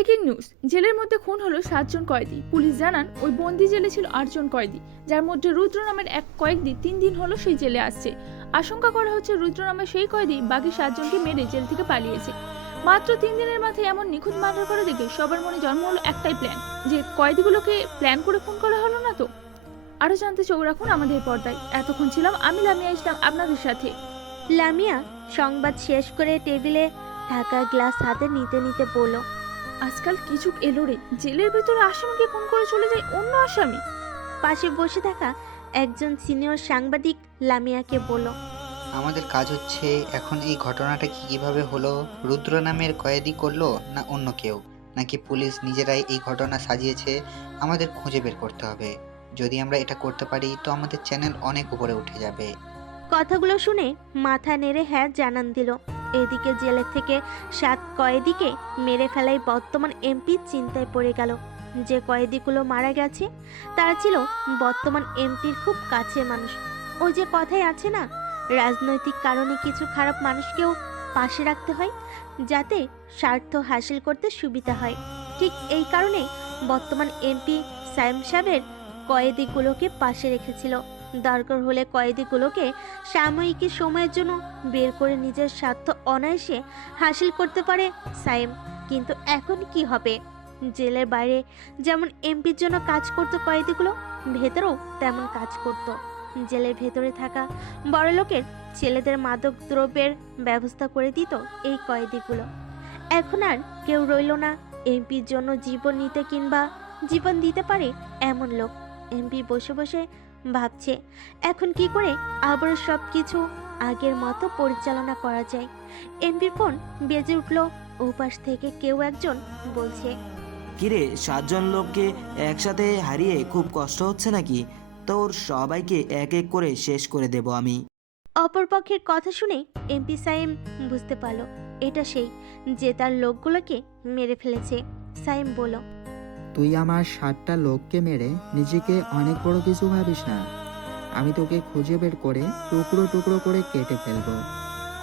Breaking news, জেলের মধ্যে খুন হলো 7 জন কয়েদি। পুলিশ জানান ওই বন্দি জেলে ছিল 8 জন কয়েদি, যার মধ্যে রুদ্র নামের এক কয়েদি 3 দিন হলো সেই জেলে আসছে। আশঙ্কা করা হচ্ছে রুদ্র নামের সেই কয়েদি বাকি 7 জনকে মেরে জেল থেকে পালিয়েছে। মাত্র 3 দিনের মাথায় এমন নিখুঁত মার্ডার করে দেখে সবার মনে জন্ম হলো একটাই প্ল্যান, যে কয়েদিগুলোকে প্ল্যান করে খুন করা হলো না তো। আরো জানতে চোখ রাখুন আমাদের পর্দায়। এতক্ষণ ছিলাম আমি লামিয়া ইসলাম আপনাদের সাথে। লামিয়া সংবাদ শেষ করে টেবিলে থাকা গ্লাস হাতে নিতে নিতে বলল, আজকাল কিছু এলো রে, জেলের ভিতরে আসামিকে খুন করে চলে যায় অন্য আসামি। পাশে বসে থাকা একজন সিনিয়র সাংবাদিক লামিয়াকে বলল, আমাদের কাজ হচ্ছে এখন এই ঘটনাটা কিভাবে হলো, রুদ্র নামের কয়েদি করলো না অন্য কেউ, নাকি পুলিশ নিজেরাই এই ঘটনা সাজিয়েছে, আমাদের খুঁজে বের করতে হবে। যদি আমরা এটা করতে পারি তো আমাদের চ্যানেল অনেক উপরে উঠে যাবে। কথাগুলো শুনে মাথা নেড়ে হ্যাঁ জানান দিল। এদিকে জেলের থেকে 7 কয়েদিকে মেরে ফেলায় বর্তমান এমপি চিন্তায় পড়ে গেল। যে কয়েদিগুলো মারা গেছে তারা ছিল বর্তমান এমপির খুব কাছের মানুষ। ওই যে কথাই আছে না, রাজনৈতিক কারণে কিছু খারাপ মানুষকেও পাশে রাখতে হয় যাতে স্বার্থ হাসিল করতে সুবিধা হয়। ঠিক এই কারণে বর্তমান এমপি সাইম সাহেবের কয়েদিগুলোকে পাশে রেখেছিল। দরকার হলে কয়েদিগুলোকে সাময়িক সময়ের জন্য বের করে নিজের স্বার্থ অনায়াসে হাসিল করতে পারে সাইম। কিন্তু এখন কি হবে? জেলের বাইরে যেমন এমপির জন্য কাজ করতো কয়েদিগুলো, ভেতরেও তেমন কাজ করত। জেলের ভেতরে থাকা বড়লোকের ছেলেদের মাদক দ্রব্যের ব্যবস্থা করে দিত এই কয়েদিগুলো। এখন আর কেউ রইল না এমপির জন্য জীবন নিতে কিংবা জীবন দিতে পারে এমন লোক। এমপি বসে বসে ভাবছে এখন কি করে আবার সব কিছু আগের মতো পরিচালনা করা যায়। এমপির ফোন বেজে উঠল। ওপাশ থেকে কেউ একজন বলছে, কিরে, 7 জন লোককে একসাথে হারিয়ে খুব কষ্ট হচ্ছে নাকি? তোর সবাইকে এক এক করে শেষ করে দেব আমি। অপরপক্ষের কথা শুনে এমপি সাইম বুঝতে পারল এটা সেই যে তার লোকগুলোকে মেরে ফেলেছে। সাইম বলল, তুই আমার 7টা লোককে মেরে নিজেকে অনেক বড় কিছু ভাবিস না। আমি তোকে খুঁজে বের করে টুকরো টুকরো করে কেটে ফেলবো।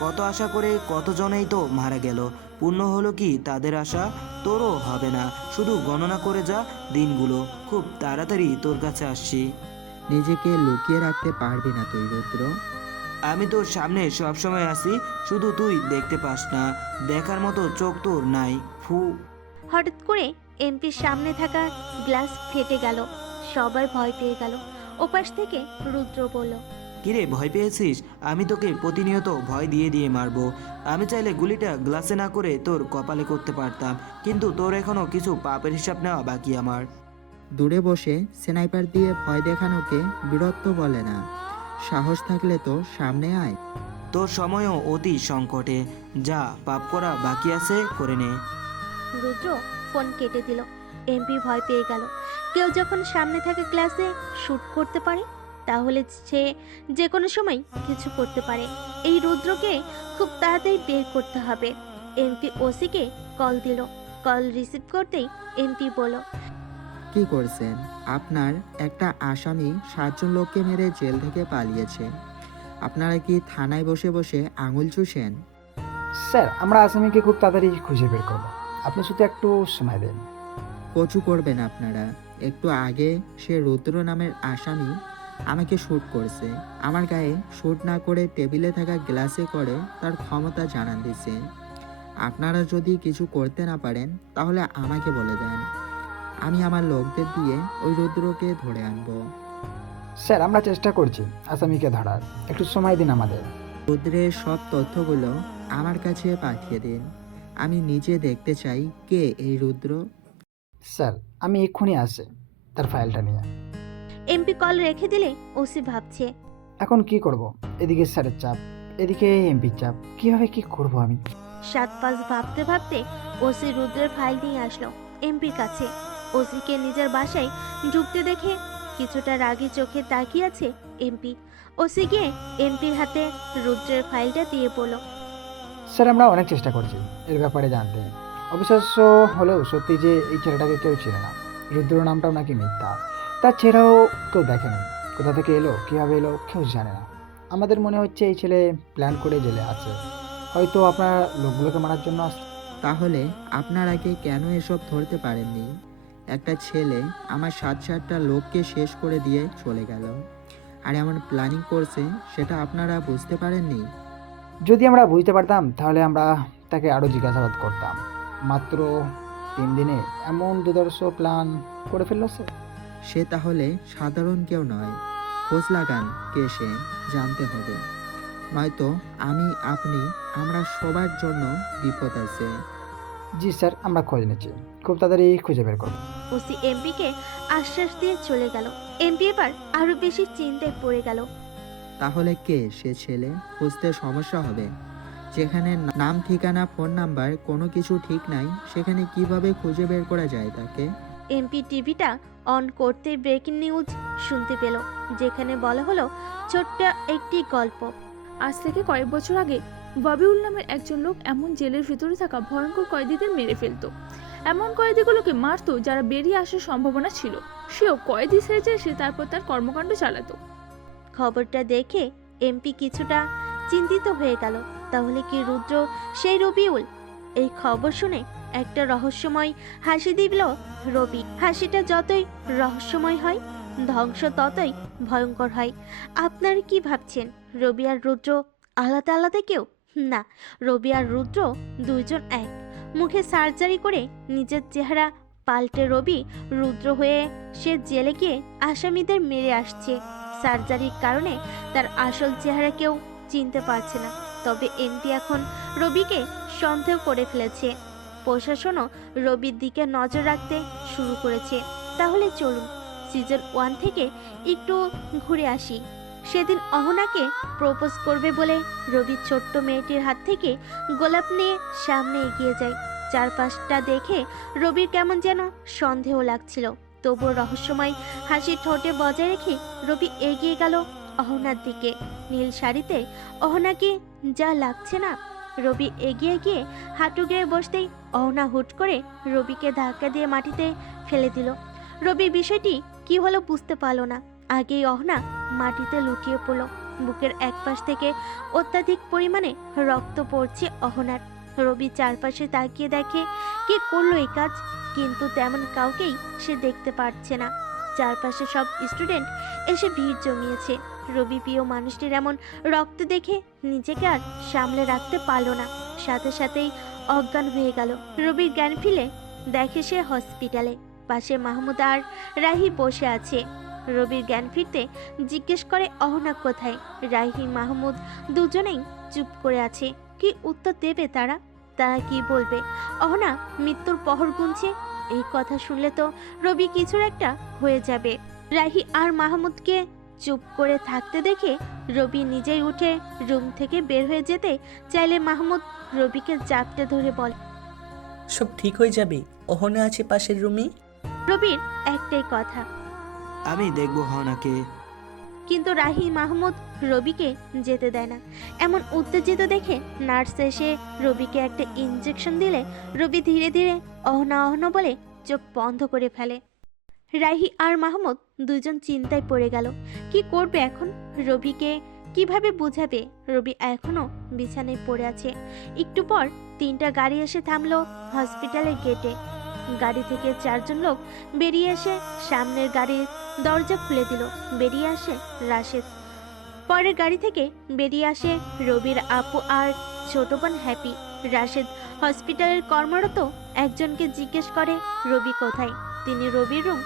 কত আশা করে কতজনেই তো মারা গেল, পূর্ণ হলো কি তাদের আশা? তোরও হবে না। শুধু গণনা করে যা দিনগুলো, খুব তাড়াতাড়ি তোর কাছে আসছি। নিজেকে লুকিয়ে রাখতে পারবি না তুই রুদ্র। আমি তোর সামনে সবসময় আসি, শুধু তুই দেখতে পাস না। দেখার মতো চোখ তোর নাই। ফু। হঠাৎ করে এমপির সামনে থাকা গ্লাস ফেটে গেল। সবাই ভয় পেয়ে গেল। ওপাশ থেকে রুদ্র বলল, কিরে, ভয় পেয়েছিস? আমি তোকে প্রতিনিয়ত ভয় দিয়ে দিয়ে মারবো। আমি চাইলে গুলিটা গ্লাসে না করে তোর কপালে করতে পারতাম, কিন্তু তোর এখনো কিছু পাপের হিসাব নেওয়া বাকি আমার। দূরে বসে স্নাইপার দিয়ে ভয় দেখানোকে বীরত্ব বলে না। সাহস থাকলে তো সামনে আয়। তোর সময়ও অতি সংকটে, যা পাপ করা বাকি আছে করে নে। রুদ্র ফোন কেটে দিল। এমপি ভয় পেয়ে গেল। কেউ যখন সামনে থাকা ক্লাসে শুট করতে পারে তাহলে সে যে কোনো সময় কিছু করতে পারে। এই রুদ্রকে খুব তাড়াতাড়ি বের করতে হবে। এমপি ওসিকে কল দিল। কল রিসিভ করতেই এমপি বলল, কি করছেন? আপনার একটা আসামি 7 জন লোককে মেরে জেল থেকে পালিয়েছে। আপনারা কি থানায় বসে বসে আঙুল চুষেন? স্যার, আমরা আসামিকে খুব তাড়াতাড়ি খুঁজে বের করব। আপনি শুধু একটু সময় দেন। কচু করবেন আপনারা। একটু আগে সে রুদ্র নামের আসামি আমাকে শ্যুট করছে। আমার গায়ে শ্যুট না করে টেবিলে থাকা গ্লাসে করে তার ক্ষমতা জানান দিছে। আপনারা যদি কিছু করতে না পারেন তাহলে আমাকে বলে দেন, আমি আমার লোকদের দিয়ে ওই রুদ্রকে ধরে আনবো। স্যার, আমরা চেষ্টা করছি আসামিকে ধরার, একটু সময় দিন আমাদের। রুদ্রের সব তথ্যগুলো আমার কাছে পাঠিয়ে দিন। আমি নিজে দেখতে চাই কে এই রুদ্র। স্যার, আমি এক্ষুনি আসি তার ফাইলটা নিয়ে। এমপি কল রেখে দিলে ওসি ভাবছে, এখন কি করব? এদিকে স্যারের চাপ, এদিকে এমপির চাপ, কিভাবে কি করব আমি? 7-5 ভাবতে ভাবতে ওসি রুদ্রের ফাইল নিয়ে আসলো এমপির কাছে। ওসিকে নিজের বাসায় ঢুকতে দেখে কিছুটা রাগী চোখে তাকিয়ে আছে এমপি। ওসি গিয়ে এমপির হাতে রুদ্রের ফাইলটা দিয়ে বলল, স্যার, আমরা অনেক চেষ্টা করছি এর ব্যাপারে জানতে। অবিশ্বাস্য হলেও সত্যি যে এই ছেলেটাকে কেউ চেনে না। রুদ্র নামটাও নাকি মিথ্যা, তার চেহারাও কেউ দেখেনি। কোথা থেকে এলো, কীভাবে এলো, কেউ জানে না। আমাদের মনে হচ্ছে এই ছেলে প্ল্যান করে জেলে আছে, হয়তো আপনার লোকগুলোকে মারার জন্য আসছে। তাহলে আপনার আগে কেন এসব ধরতে পারেননি? একটা ছেলে আমার 7-8টা লোককে শেষ করে দিয়ে চলে গেল, আর এমন প্ল্যানিং করছে সেটা আপনারা বুঝতে পারেননি? যদি আমরা বুঝতে পারতাম তাহলে আমরা তাকে আরও জিজ্ঞাসাবাদ করতাম। মাত্র 3 দিনে এমন দুর্ধর্ষ প্ল্যান করে ফেললো সে। সে তাহলে সাধারণ কেউ নয়। খোঁজ লাগান কে সে, জানতে হবে। নয়তো আমি, আপনি, আমরা সবার জন্য বিপদ আছে। জি স্যার, আমরা খোঁজ নিচ্ছি, খুব তাড়াতাড়ি খুঁজে বের করব। ওসি এমপিকে আশ্বাস দিয়ে চলে গেল। এমপি এবার আরো বেশি চিন্তায় পড়ে গেল। তাহলে কে সে ছেলে? খুঁজতে সমস্যা হবে। যেখানে নাম, ঠিকানা, ফোন নাম্বার কোনো কিছু ঠিক নাই, সেখানে কিভাবে খুঁজে বের করা যায় তাকে? এমপি টিভিটা অন করতে ব্রেকিং নিউজ শুনতে পেল, যেখানে বলা হলো ছোট্ট একটি গল্প। আজ থেকে কয়েক বছর আগে ববিউল নামের একজন লোক এমন জেলের ভিতরে থাকা ভয়ঙ্কর কয়েদিদের মেরে ফেলতো। এমন কয়েদিগুলোকে মারতো যারা বেরিয়ে আসার সম্ভাবনা ছিল। সেও কয়েদি সেজে এসে তারপর তার কর্মকাণ্ড চালাতো। খবরটা দেখে এমপি কিছুটা চিন্তিত হয়ে গেল। তাহলে কি রুদ্র সেই রবিউল? এই খবর শুনে একটা রহস্যময় হাসি দিল রবি। হাসিটা যতই রহস্যময় হয়, ধ্বংস ততই ভয়ঙ্কর হয়। আপনারা কি ভাবছেন রবি আর রুদ্র আলাদা আলাদা কেউ? না, রবি আর রুদ্র দুইজন এক। মুখে সার্জারি করে নিজের চেহারা পাল্টে রবি রুদ্র হয়ে সে জেলে গিয়ে আসামিদের মেরে আসছে। সার্জারির কারণে তার আসল চেহারা কেউ চিনতে পারছে না। তবে এমপি এখন রবিকে সন্দেহ করে ফেলেছে। প্রশাসনও রবির দিকে নজর রাখতে শুরু করেছে। তাহলে চলুন সিজন 1 থেকে একটু ঘুরে আসি। সেদিন অহনাকে প্রপোজ করবে বলে রবি ছোট্ট মেয়েটির হাত থেকে গোলাপ নিয়ে সামনে এগিয়ে যায়। চারপাশটা দেখে রবির কেমন যেন সন্দেহ লাগছিল, তবুও রহস্যময় হাসি ঠোঁটে বজায় রেখে রবি এগিয়ে গেল অহনার দিকে। নীল শাড়িতে অহনাকে যা লাগছে না! রবি এগিয়ে গিয়ে হাঁটু গেড়ে বসতেই অহনা হুট করে রবিকে ধাক্কা দিয়ে মাটিতে ফেলে দিল। রবি বিষয়টি কি হলো বুঝতে পারল না। আগেই অহনা মাটিতে লুটিয়ে পড়ল। বুকের একপাশ থেকে অত্যাধিক পরিমাণে রক্ত পড়ছে অহনার। রবি চারপাশে তাকিয়ে দেখে কে করলো এই কাজ, কিন্তু তেমন কাউকেই সে দেখতে পাচ্ছে না। চারপাশে সব স্টুডেন্ট এসে ভিড় জমিয়েছে। রবি প্রিয় মানুষটির এমন রক্ত দেখে নিজেকে আর সামলে রাখতে পারল না, সাথে সাথেই অজ্ঞান হয়ে গেল। রবির জ্ঞান ফিরে দেখে সে হসপিটালে। পাশে মাহমুদ আর রাহি বসে আছে। রবির জ্ঞান ফিরতে জিজ্ঞেস করে অহনা কোথায়। রাহি, মাহমুদ দুজনেই চুপ করে আছে। কি উত্তর দেবে তারা? তারা কি বলবে? অহনা মৃত্যুর পহর গুনছে। এই কথা শুনলে তো রবি কিছুর একটা হয়ে যাবে। রাহি আর মাহমুদকে চুপ করে থাকতে দেখে রবি নিজেই উঠে রুম থেকে বের হয়ে যেতে চাইলে মাহমুদ রবিকে জাপটে ধরে বলে, সব ঠিক হয়ে যাবে, অহনা আছে পাশের রুমে। রবির একটাই কথা, আমি দেখবো হনাকে। কিন্তু রাহি, মাহমুদ রবিকে যেতে দেয় না। এমন উত্তেজিত দেখে নার্স এসে রবিকে একটা ইনজেকশন দিলে রবি ধীরে ধীরে অহনা অহনা বলে চোখ বন্ধ করে ফেলে। রাহি আর মাহমুদ দুজন চিন্তায় পড়ে গেল। কি করবে এখন? রবিকে কিভাবে বোঝাবে? রবি এখনো বিছানায় পড়ে আছে। একটু পর 3টা গাড়ি এসে থামলো হসপিটালের গেটে। গাড়ি থেকে 4জন লোক বেরিয়ে এসে সামনের গাড়ির দরজা খুলে দিল। বেরিয়ে আসে রাশেদ। পরের গাড়ি থেকে বেরিয়ে আসে রবির আপু আর ছোট বোন হ্যাপি। রাশেদ হসপিটালের কর্মরত একজনকে জিজ্ঞেস করে রবি কোথায়। তিনি রবির রুম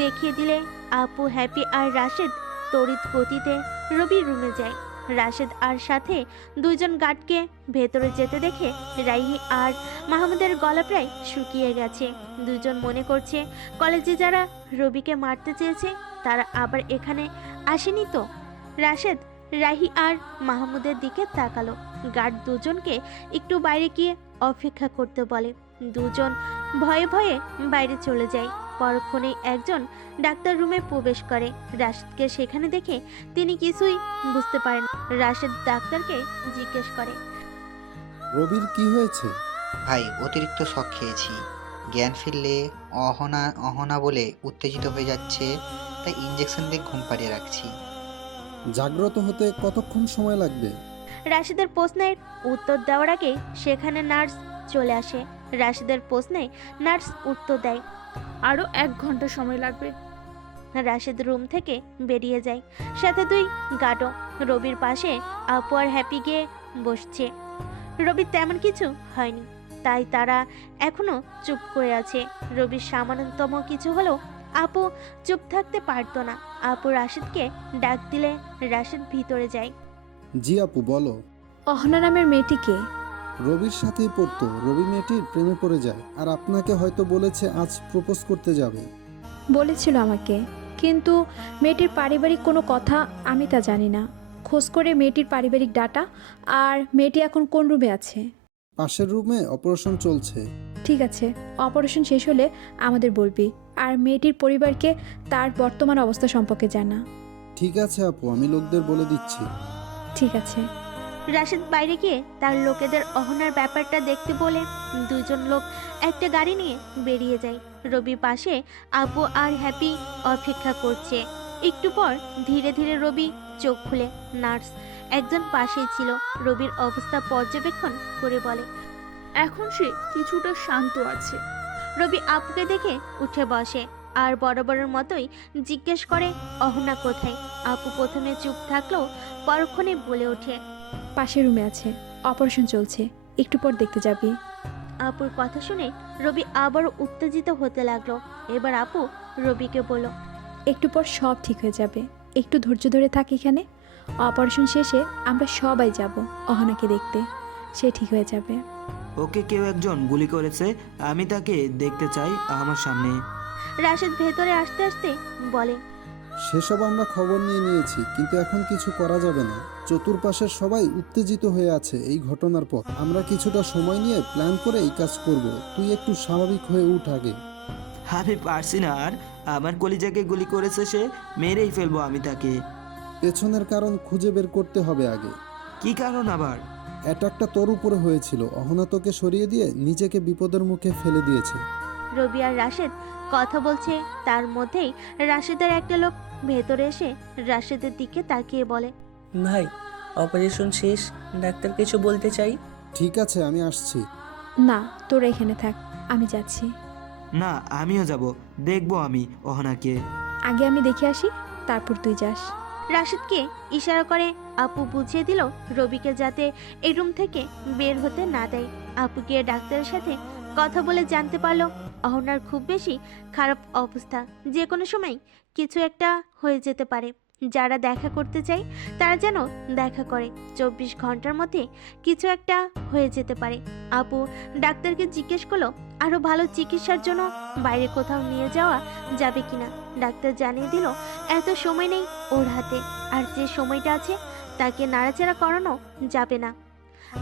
দেখিয়ে দিলে আপু, হ্যাপি আর রাশেদ তড়িৎ গতিতে রবির রুমে যায়। রাশেদ আর সাথে 2জন গার্ডকে ভেতরে যেতে দেখে রাহি আর মাহমুদের গলা প্রায় শুকিয়ে গেছে। 2জন মনে করছে কলেজে যারা রবিকে মারতে চেয়েছে তারা আবার এখানে আসেনি তো। রাশেদ রাহি আর মাহমুদের দিকে তাকালো। গার্ড 2জনকে একটু বাইরে গিয়ে অপেক্ষা করতে বলে। 2জন ভয়ে ভয়ে বাইরে চলে যায়। পরক্ষণেই একজন ডাক্তার রুমে প্রবেশ করে। রাশেদকে সেখানে দেখে তিনি কিছুই বুঝতে পারেন। রাশেদ ডাক্তারকে জিজ্ঞেস করে, রবির কি হয়েছে? ভাই, অতিরিক্ত শক খেয়েছি। জ্ঞান ফিরলে অহনা অহনা বলে উত্তেজিত হয়ে যাচ্ছে, তাই ইঞ্জেকশন দিয়ে ঘুম পাড়িয়ে রাখছি। জাগ্রত হতে কতক্ষণ সময় লাগবে? রাশেদের প্রশ্নের উত্তর দেওয়ার আগে সেখানে নার্স চলে আসে। রাশেদের প্রশ্নে নার্স উত্তর দেয়। আরও 1 ঘন্টা সময় লাগবে। রাশেদ রুম থেকে বেরিয়ে যায়, সাথে 2 গার্ডও। রবির পাশে আপু আর হ্যাপি গিয়ে বসছে। রবির তেমন কিছু হয়নি, তাই তারা এখনো চুপ করে আছে। রবির সামান্যতম কিছু হলেও আপু চুপ থাকতে পারতো না। আপু রাশেদকে ডাক দিলে রাশেদ ভিতরে যায়। জি আপু বলো। অহনা নামের মেয়েটিকে রবির সাথেই পড়তো। রবি মেয়েটির প্রেমে পড়ে যায়, আর আপনাকে হয়তো বলেছে আজ প্রপোজ করতে যাবে। বলেছিল আমাকে, কিন্তু মেয়েটির পারিবারিক কোনো কথা আমি তা জানি না। খোঁজ করে মেয়েটির পারিবারিক ডাটা আর মেয়েটি এখন কোন রুমে আছে। পাশের রুমে অপারেশন চলছে। ঠিক আছে, অপারেশন শেষ হলে আমাদের বলবি, আর মেয়েটির পরিবারকে তার বর্তমান অবস্থা সম্পর্কে জানা। ঠিক আছে আপু, আমি লোকদের বলে দিচ্ছি। ঠিক আছে। রাশেদ বাইরে গিয়ে তার লোকেদের অহনার ব্যাপারটা দেখতে বলে 2 জন লোক একটা গাড়ি নিয়ে বেরিয়ে যায়। রবি পাশে আপু আর হ্যাপি অপেক্ষা করছে। একটু পর ধীরে ধীরে রবি চোখ খুলে। নার্স একজন পাশেই ছিল। রবির অবস্থা পর্যবেক্ষণ করে বলে, এখন সে কিছুটা শান্ত আছে। রবি আপুকে দেখে উঠে বসে আর বরাবরের মতোই জিজ্ঞেস করে অহনা কোথায়। আপু প্রথমে চুপ থাকলেও পরক্ষণে বলে ওঠে, পাশের রুমে আছে, অপারেশন চলছে, একটু পর দেখতে যাবি। আপুর কথা শুনে রবি আবারও উত্তেজিত হতে লাগলো। এবার আপু রবিকে বলল, একটু পর সব ঠিক হয়ে যাবে, একটু ধৈর্য ধরে থাক এখানে। অপারেশন শেষে আমরা সবাই যাব অহনাকে দেখতে, সে ঠিক হয়ে যাবে। ওকে কেউ একজন গুলি করেছে, আমি তাকে দেখতে চাই আমার সামনে। রাশেদ ভেতরে আসতে আসতে বলে, সেসব আমরা খবর নিয়ে নিয়েছি, কিন্তু এখন কিছু করা যাবে না। চতুর্পাশের সবাই উত্তেজিত হয়ে আছে এই ঘটনার পর। আমরা কিছুটা সময় নিয়ে প্ল্যান করে এই কাজ করব। তুই একটু স্বাভাবিক হয়ে উঠ আগে। আমি পারছি না, আর আমার কলিজাকে গুলি করেছে সে, মেরেই ফেলবো আমি তাকে। পেছনের কারণ খুঁজে বের করতে হবে আগে। কি কারণ আবার? অ্যাটাকটা তোর উপরে হয়েছিল, অহনা তোকে সরিয়ে দিয়ে নিজেকে বিপদের মুখে ফেলে দিয়েছে। রবি আর রাশেদ কথা বলছে, তার মধ্যেই রাশেদের একটা লোক ভেতরে এসে রাশেদের দিকে তাকিয়ে বলে, ভাই, অপারেশন শেষ, ডাক্তার কিছু বলতে চাই। ঠিক আছে, আমি আসছি। না, তোরা এখানে থাক, আমি যাচ্ছি। না, আমিও যাব, দেখবো আমি অহনাকে। আগে আমি দেখে আসি, তারপর তুই যাস। রাশেদকে ইশারা করে আপু বুঝিয়ে দিল রবিকে যাতে এই রুম থেকে বের হতে না দেয়। আপু গিয়ে ডাক্তারের সাথে কথা বলে জানতে পারলো অহনার খুব বেশি খারাপ অবস্থা, যে কোনো সময় কিছু একটা হয়ে যেতে পারে। যারা দেখা করতে চায় তারা যেন দেখা করে, 24 ঘন্টার মধ্যে কিছু একটা হয়ে যেতে পারে। আপু ডাক্তারকে জিজ্ঞেস করলো আরো ভালো চিকিৎসার জন্য বাইরে কোথাও নিয়ে যাওয়া যাবে কিনা। ডাক্তার জানিয়ে দিল এত সময় নেই ওর হাতে, আর যে সময়টা আছে তাকে নাড়াচাড়া করানো যাবে না।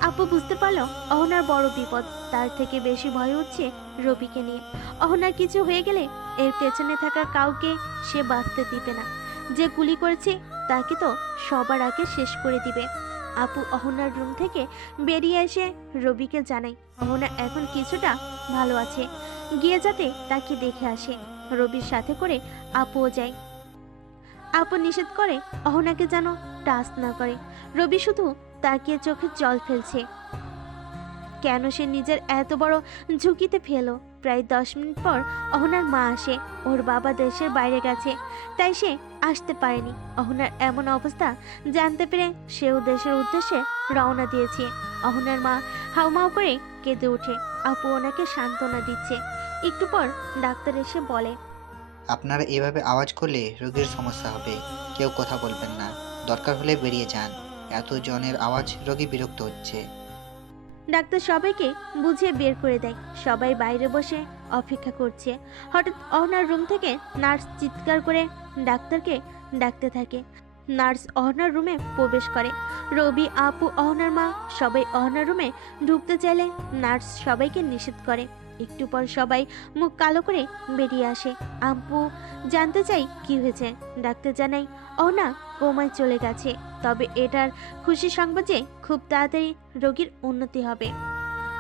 আপু বুঝতে পারলো অহনার বড় বিপদ। তার থেকে বেশি ভয় হচ্ছে রবিকে নিয়ে। অহনার কিছু হয়ে গেলে এর পেছনে থাকা কাউকে সে বাঁচতে দিবে না। যে গুলি করেছে তাকে তো সবার আগে শেষ করে দিবে। আপু অহনার রুম থেকে বেরিয়ে এসে রবিকে জানায় অহনা এখন কিছুটা ভালো আছে, গিয়ে যাতে তাকে দেখে আসে। রবির সাথে করে আপুও যায়। আপু নিষেধ করে অহনাকে যেন টাচ না করে। রবি শুধু তাকিয়ে চোখে জল ফেলছে। কেন সে নিজের এত বড় ঝুঁকিতে ফেলো? প্রায় 10 মিনিট পর অহনার মা আসে। ওর বাবা দেশের বাইরে গেছে, তাই সে আসতে পারেনি। অহনার এমন অবস্থা জানতে পেরে সেও দেশের উদ্দেশ্যে রওনা দিয়েছে। অহনার মা হাউমাউ করে কেঁদে ওঠে। আপু ওনাকে সান্ত্বনা দিচ্ছে। একটু পর ডাক্তার এসে বলে, আপনারা এভাবে আওয়াজ করলে রোগীর সমস্যা হবে, কেউ কথা বলবেন না, দরকার হলে বেরিয়ে যান। এত জনের আওয়াজ, রোগী বিরক্ত হচ্ছে। ডাক্তার সবাইকে বুঝিয়ে বের করে দেয়। সবাই বাইরে বসে অপেক্ষা করছে। হঠাৎ অহনার রুম থেকে নার্স চিৎকার করে ডাক্তারকে ডাকতে থাকে। নার্স অহনার রুমে প্রবেশ করে। রবি, আপু, অহনার মা সবাই অহনার রুমে ঢুকতে চাইলে নার্স সবাইকে নিষেধ করে। একটু পর সবাই মুখ কালো করে বেরিয়ে আসে। আপু জানতে চাই কি হয়েছে। ডাক্তার জানাই অহনা কোমায় চলে গেছে, তবে এটার খুশি সংবাদ যে খুব তাড়াতাড়ি রোগীর উন্নতি হবে।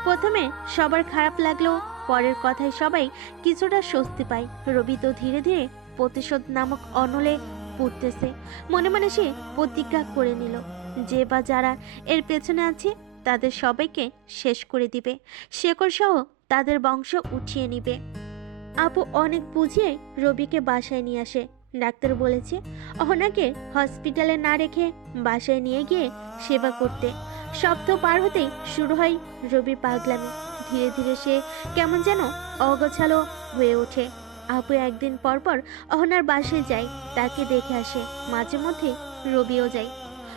প্রথমে সবার খারাপ লাগলেও পরের কথায় সবাই কিছুটা স্বস্তি পায়। রবি তো ধীরে ধীরে প্রতিশোধ নামক অনলে পড়তেছে। মনে মনে সে প্রতিজ্ঞা করে নিল যে বা যারা এর পেছনে আছে তাদের সবাইকে শেষ করে দিবে, শেকড় সহ তাদের বংশ উঠিয়ে নিবে। আপু অনেক বুঝিয়ে রবিকে বাসায় নিয়ে আসে। ডাক্তার বলেছে অহনাকে হসপিটালে না রেখে বাসায় নিয়ে গিয়ে সেবা করতে। সপ্তাহ পার হতেই শুরু হয় রবির পাগলামি। ধীরে ধীরে সে কেমন যেন অগোছালো হয়ে ওঠে। আপু একদিন পর পর অহনার বাসায় যায়, তাকে দেখে আসে। মাঝে মধ্যে রবিও যায়।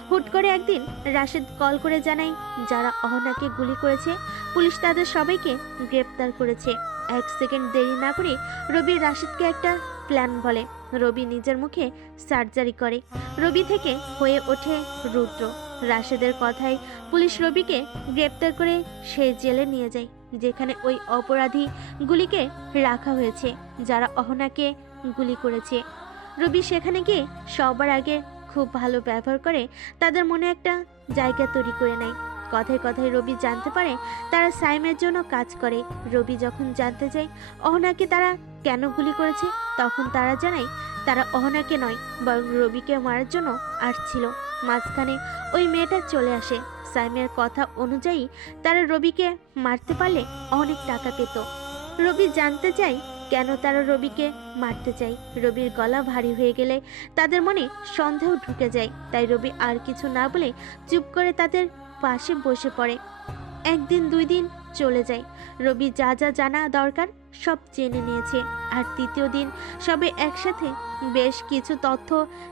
হুট করে একদিন রাশেদ কল করে জানায় যারা অহনাকে গুলি করেছে পুলিশ তাদের সবাইকে গ্রেপ্তার করেছে। 1 সেকেন্ড দেরি না করে রবি রাশেদকে একটা প্ল্যান বলে। রবি নিজের মুখে সার্জারি করে। রবি থেকে হয়ে ওঠে রুদ্র। রাশেদের কথায় পুলিশ রবিকে গ্রেপ্তার করে সেই জেলে নিয়ে যায় যেখানে ওই অপরাধীগুলিকে রাখা হয়েছে যারা অহনাকে গুলি করেছে। রবি সেখানে গিয়ে সবার আগে খুব ভালো ব্যবহার করে তাদের মনে একটা জায়গা তৈরি করে নেয়। কথায় কথায় রবি জানতে পারে তারা সাইমের জন্য কাজ করে। রবি যখন জানতে চায় অহনাকে তারা কেন গুলি করেছে, তখন তারা জানায় তারা অহনাকে নয় বরং রবিকে মারার জন্য আসছিল। মাঝখানে ওই মেয়েটা চলে আসে। সাইমের কথা অনুযায়ী তারা রবিকে মারতে পারলে অনেক টাকা পেত। রবি জানতে চায় কেন তারা রবিকে মারতে চায়। রবির গলা ভারী হয়ে গেলে তাদের মনে সন্দেহ ঢুকে যায়। তাই রবি আর কিছু না বলে চুপ করে তাদের পাশে বসে পড়ে। 1 দিন 2 দিন চলে যায়। রবি যা যা জানা দরকার সব জেনে নিয়েছে। আর 3য় দিন সবে একসাথে বেশ কিছু তথ্য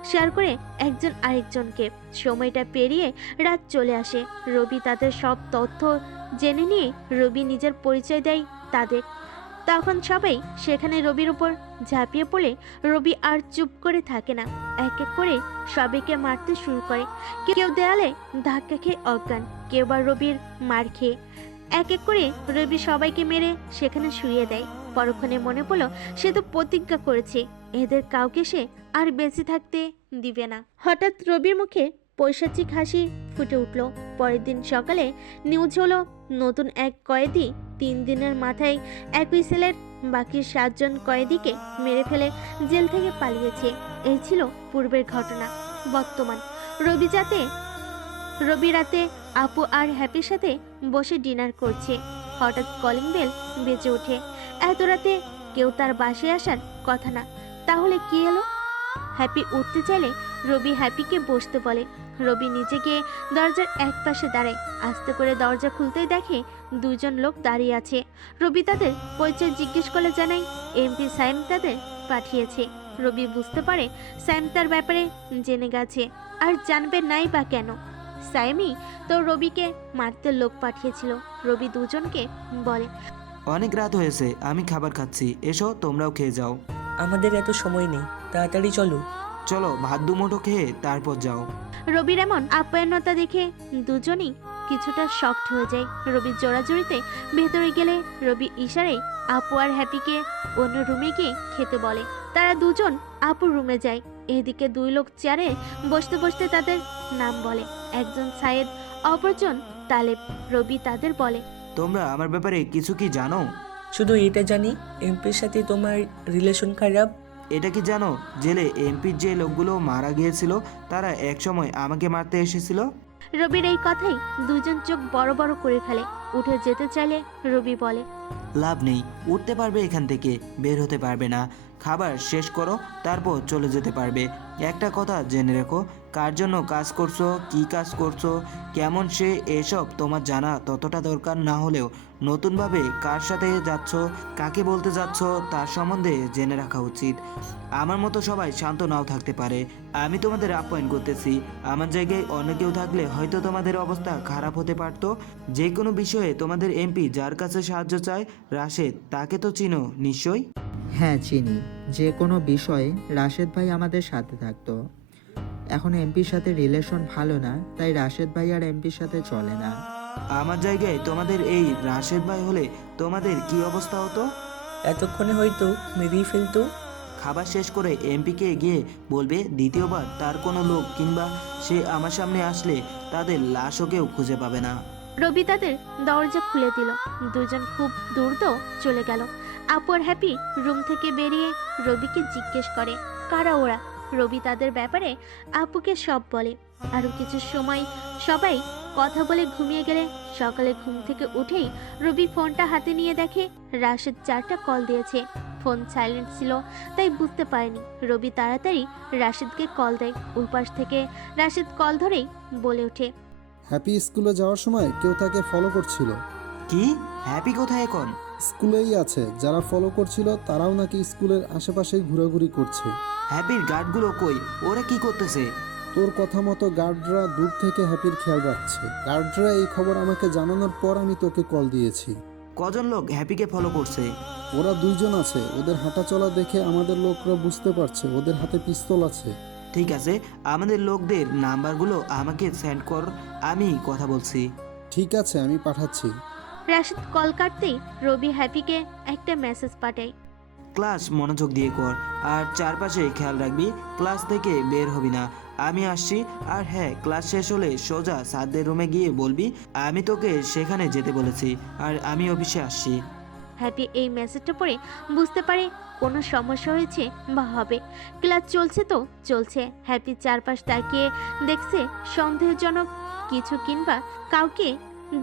শেয়ার করে একজন আরেকজনকে। সময়টা পেরিয়ে রাত চলে আসে। রবি তাদের সব তথ্য জেনে নিয়ে রবি নিজের পরিচয় দেয় তাদের। তখন সবাই সেখানে রবির উপর ঝাঁপিয়ে পড়ে রবি আর চুপ করে থাকে না। এক এক করে সবাইকে মারতে শুরু করে। কেউ দেয়ালে ধাক্কা খেয়ে অজ্ঞান, কেউ বা রবির মার খেয়ে। এক এক করে রবি সবাইকে মেরে সেখানে শুইয়ে দেয়। পরক্ষণে মনে পড়লো সে তো প্রতিজ্ঞা করেছে এদের কাউকে সে আর বেঁচে থাকতে দিবে না। হঠাৎ রবির মুখে পৈশাচিক হাসি ফুটে উঠল। পরের দিন সকালে নিউজ হলো নতুন এক কয়েদি 3 দিনের মাথায় একই সেলের বাকি 7 জন কয়েদিকে মেরে ফেলে জেল থেকে পালিয়েছে। এই ছিল পূর্বের ঘটনা। বর্তমান রবি রাতে আপু আর হ্যাপির সাথে বসে ডিনার করছে। হঠাৎ কলিং বেল বেজে ওঠে। এত রাতে কেউ তার বাসায় আসার কথা না, তাহলে কি এলো? হ্যাপি উঠতে চাইলে রবি হ্যাপিকে বসতে বলে। রবি নিজে গিয়ে দরজার এক পাশে দাঁড়ায়। আস্তে করে দরজা খুলতেই দেখে 2 জন লোক দাঁড়িয়ে আছে। রবি তাদের পরিচয় জিজ্ঞেস করলে জানাই এমপি সাইম তাদের পাঠিয়েছে। রবি বুঝতে পারে সাইম তার ব্যাপারে জেনে গেছে, আর জানবে নাই বা কেন। সাইমই তো রবিকে মারতে লোক পাঠিয়েছিল। রবি 2 জনকে বলে, অনেক রাত হয়েছে, আমি খাবার খাচ্ছি, এসো তোমরাও খেয়ে যাও। আমাদের এত সময় নেই, তাড়াতাড়ি চলো। চলো ভাত দুমুঠো খেয়ে তারপর যাও। রবির এমন আপ্যায়নতা দেখে 2 জনই কিছুটা শকড হয়ে যায়। রবির জোড়াজুড়িতে ভেতরে গেলে রবি ইশারায় আপু আর হ্যাপিকে অন্য রুমে গিয়ে খেতে বলে। তারা 2 জন আপুর রুমে যায়। এদিকে 2 লোক চেয়ারে বসতে বসতে তাদের নাম বলে। একজন সায়েদ, অপরজন তালেব। রবি তাদের বলে, তোমরা আমার ব্যাপারে কিছু কি জানো? শুধু এটা জানি এমপির সাথে তোমার রিলেশন খারাপ। এটা কি জানো জেলে এমপির যে লোকগুলো মারা গিয়েছিল তারা একসময় আমাকে মারতে এসেছিল? রবির এই কথাই 2 জন চোখ বড় বড় করে ফেলে। উঠে যেতে চাইলে রবি বলে, লাভ নেই, উঠতে পারবে এখান থেকে, বের হতে পারবে না। খাবার শেষ করো, তারপর চলে যেতে পারবে। একটা কথা জেনে রেখো, কার জন্য কাজ করছো, কি কাজ করছো, কেমন সে, এসব তোমার জানা ততটা দরকার না হলেও নতুনভাবে কার সাথে যাচ্ছ, কাকে বলতে যাচ্ছ তার সম্বন্ধে জেনে রাখা উচিত। আমার মতো সবাই শান্ত নাও থাকতে পারে। আমি তোমাদের আপ্যায়ন করতেছি। আমার জায়গায় অন্য কেউ থাকলে হয়তো তোমাদের অবস্থা খারাপ হতে পারত। যে কোনো বিষয়ে তোমাদের এমপি যার কাছে সাহায্য চায়, রাশেদ, তাকে তো চিনো নিশ্চয়ই? হ্যাঁ চিনি। যে কোনো বিষয়ে রাশেদ ভাই আমাদের সাথে থাকতো। এখন এমপির সাথে রিলেশন ভালো না, তাই রাশেদ ভাই আর এমপির সাথে চলে না। আমার জায়গায় তোমাদের এই রাশেদ ভাই হলে তোমাদের কি অবস্থা হতো? এতক্ষণে হয়তো মেরেই ফেলতো। খাবার শেষ করে এমপিকে গিয়ে বলবে দ্বিতীয়বার তার কোনো লোক কিংবা সে আমার সামনে আসলে তাদের লাশও কেউ খুঁজে পাবে না। রবি তাদের দরজা খুলে দিল। 2 জন খুব দ্রুত চলে গেল। আপু আর হ্যাপি রুম থেকে বেরিয়ে রবিকে জিজ্ঞেস করে কারা ওরা। রবি তাদের ব্যাপারে আপুকে সব বলে। আরো কিছু সময় সবাই কথা বলে ঘুমিয়ে গেলে সকালে ঘুম থেকে উঠেই রবি ফোনটা হাতে নিয়ে দেখে রাশেদ 4টা কল দিয়েছে। ফোন সাইলেন্ট ছিল, তাই বুঝতে পারেনি। রবি তাড়াতাড়ি রাশেদকে কল দেয়। ওই পাশ থেকে রাশেদ কল ধরেই বলে ওঠে, হ্যাপি স্কুলে যাওয়ার সময় কেউ তাকে ফলো করছিল। কি? হ্যাপি কোথায় এখন? স্কুলেই আছে। যারা ফলো করছিল তারাও নাকি স্কুলের আশেপাশেই ঘোরাঘুরি করছে। হ্যাপির গার্ডগুলো কই? ওরা কি করতেছে? তোর কথা মতো গার্ডরা দূর থেকে হ্যাপির খেয়াল রাখছে। গার্ডরা এই খবর আমাকে জানানোর পর আমি তোকে কল দিয়েছি। কজন লোক হ্যাপিকে ফলো করছে? ওরা 2 জন আছে। ওদের হাঁটাচলা দেখে আমাদের লোকরা বুঝতে পারছে ওদের হাতে পিস্তল আছে। ঠিক আছে, আমাদের লোকদের নাম্বারগুলো আমাকে সেন্ড কর, আমি কথা বলছি। ঠিক আছে, আমি পাঠাচ্ছি। রাশেদ কল কাটতেই রবি হ্যাপিকে একটা মেসেজ পাঠায়। ক্লাস মনোযোগ দিয়ে কর, আর চারপাশে খেয়াল রাখবি, ক্লাস থেকে বের হবি না। আমি আসছি। আর হ্যাঁ, ক্লাস শেষ হলে সোজা সাদের রুমে গিয়ে বলবি আমি তোকে সেখানে যেতে বলেছি, আর আমি অফিসে আসছি। হ্যাপি এই মেসেজটা পড়ে বুঝতে পারে কোনো সমস্যা হয়েছে বা হবে। ক্লাস চলছে তো চলছে। হ্যাপি চারপাশ তাকিয়ে দেখছে সন্দেহজনক কিছু কিংবা কাউকে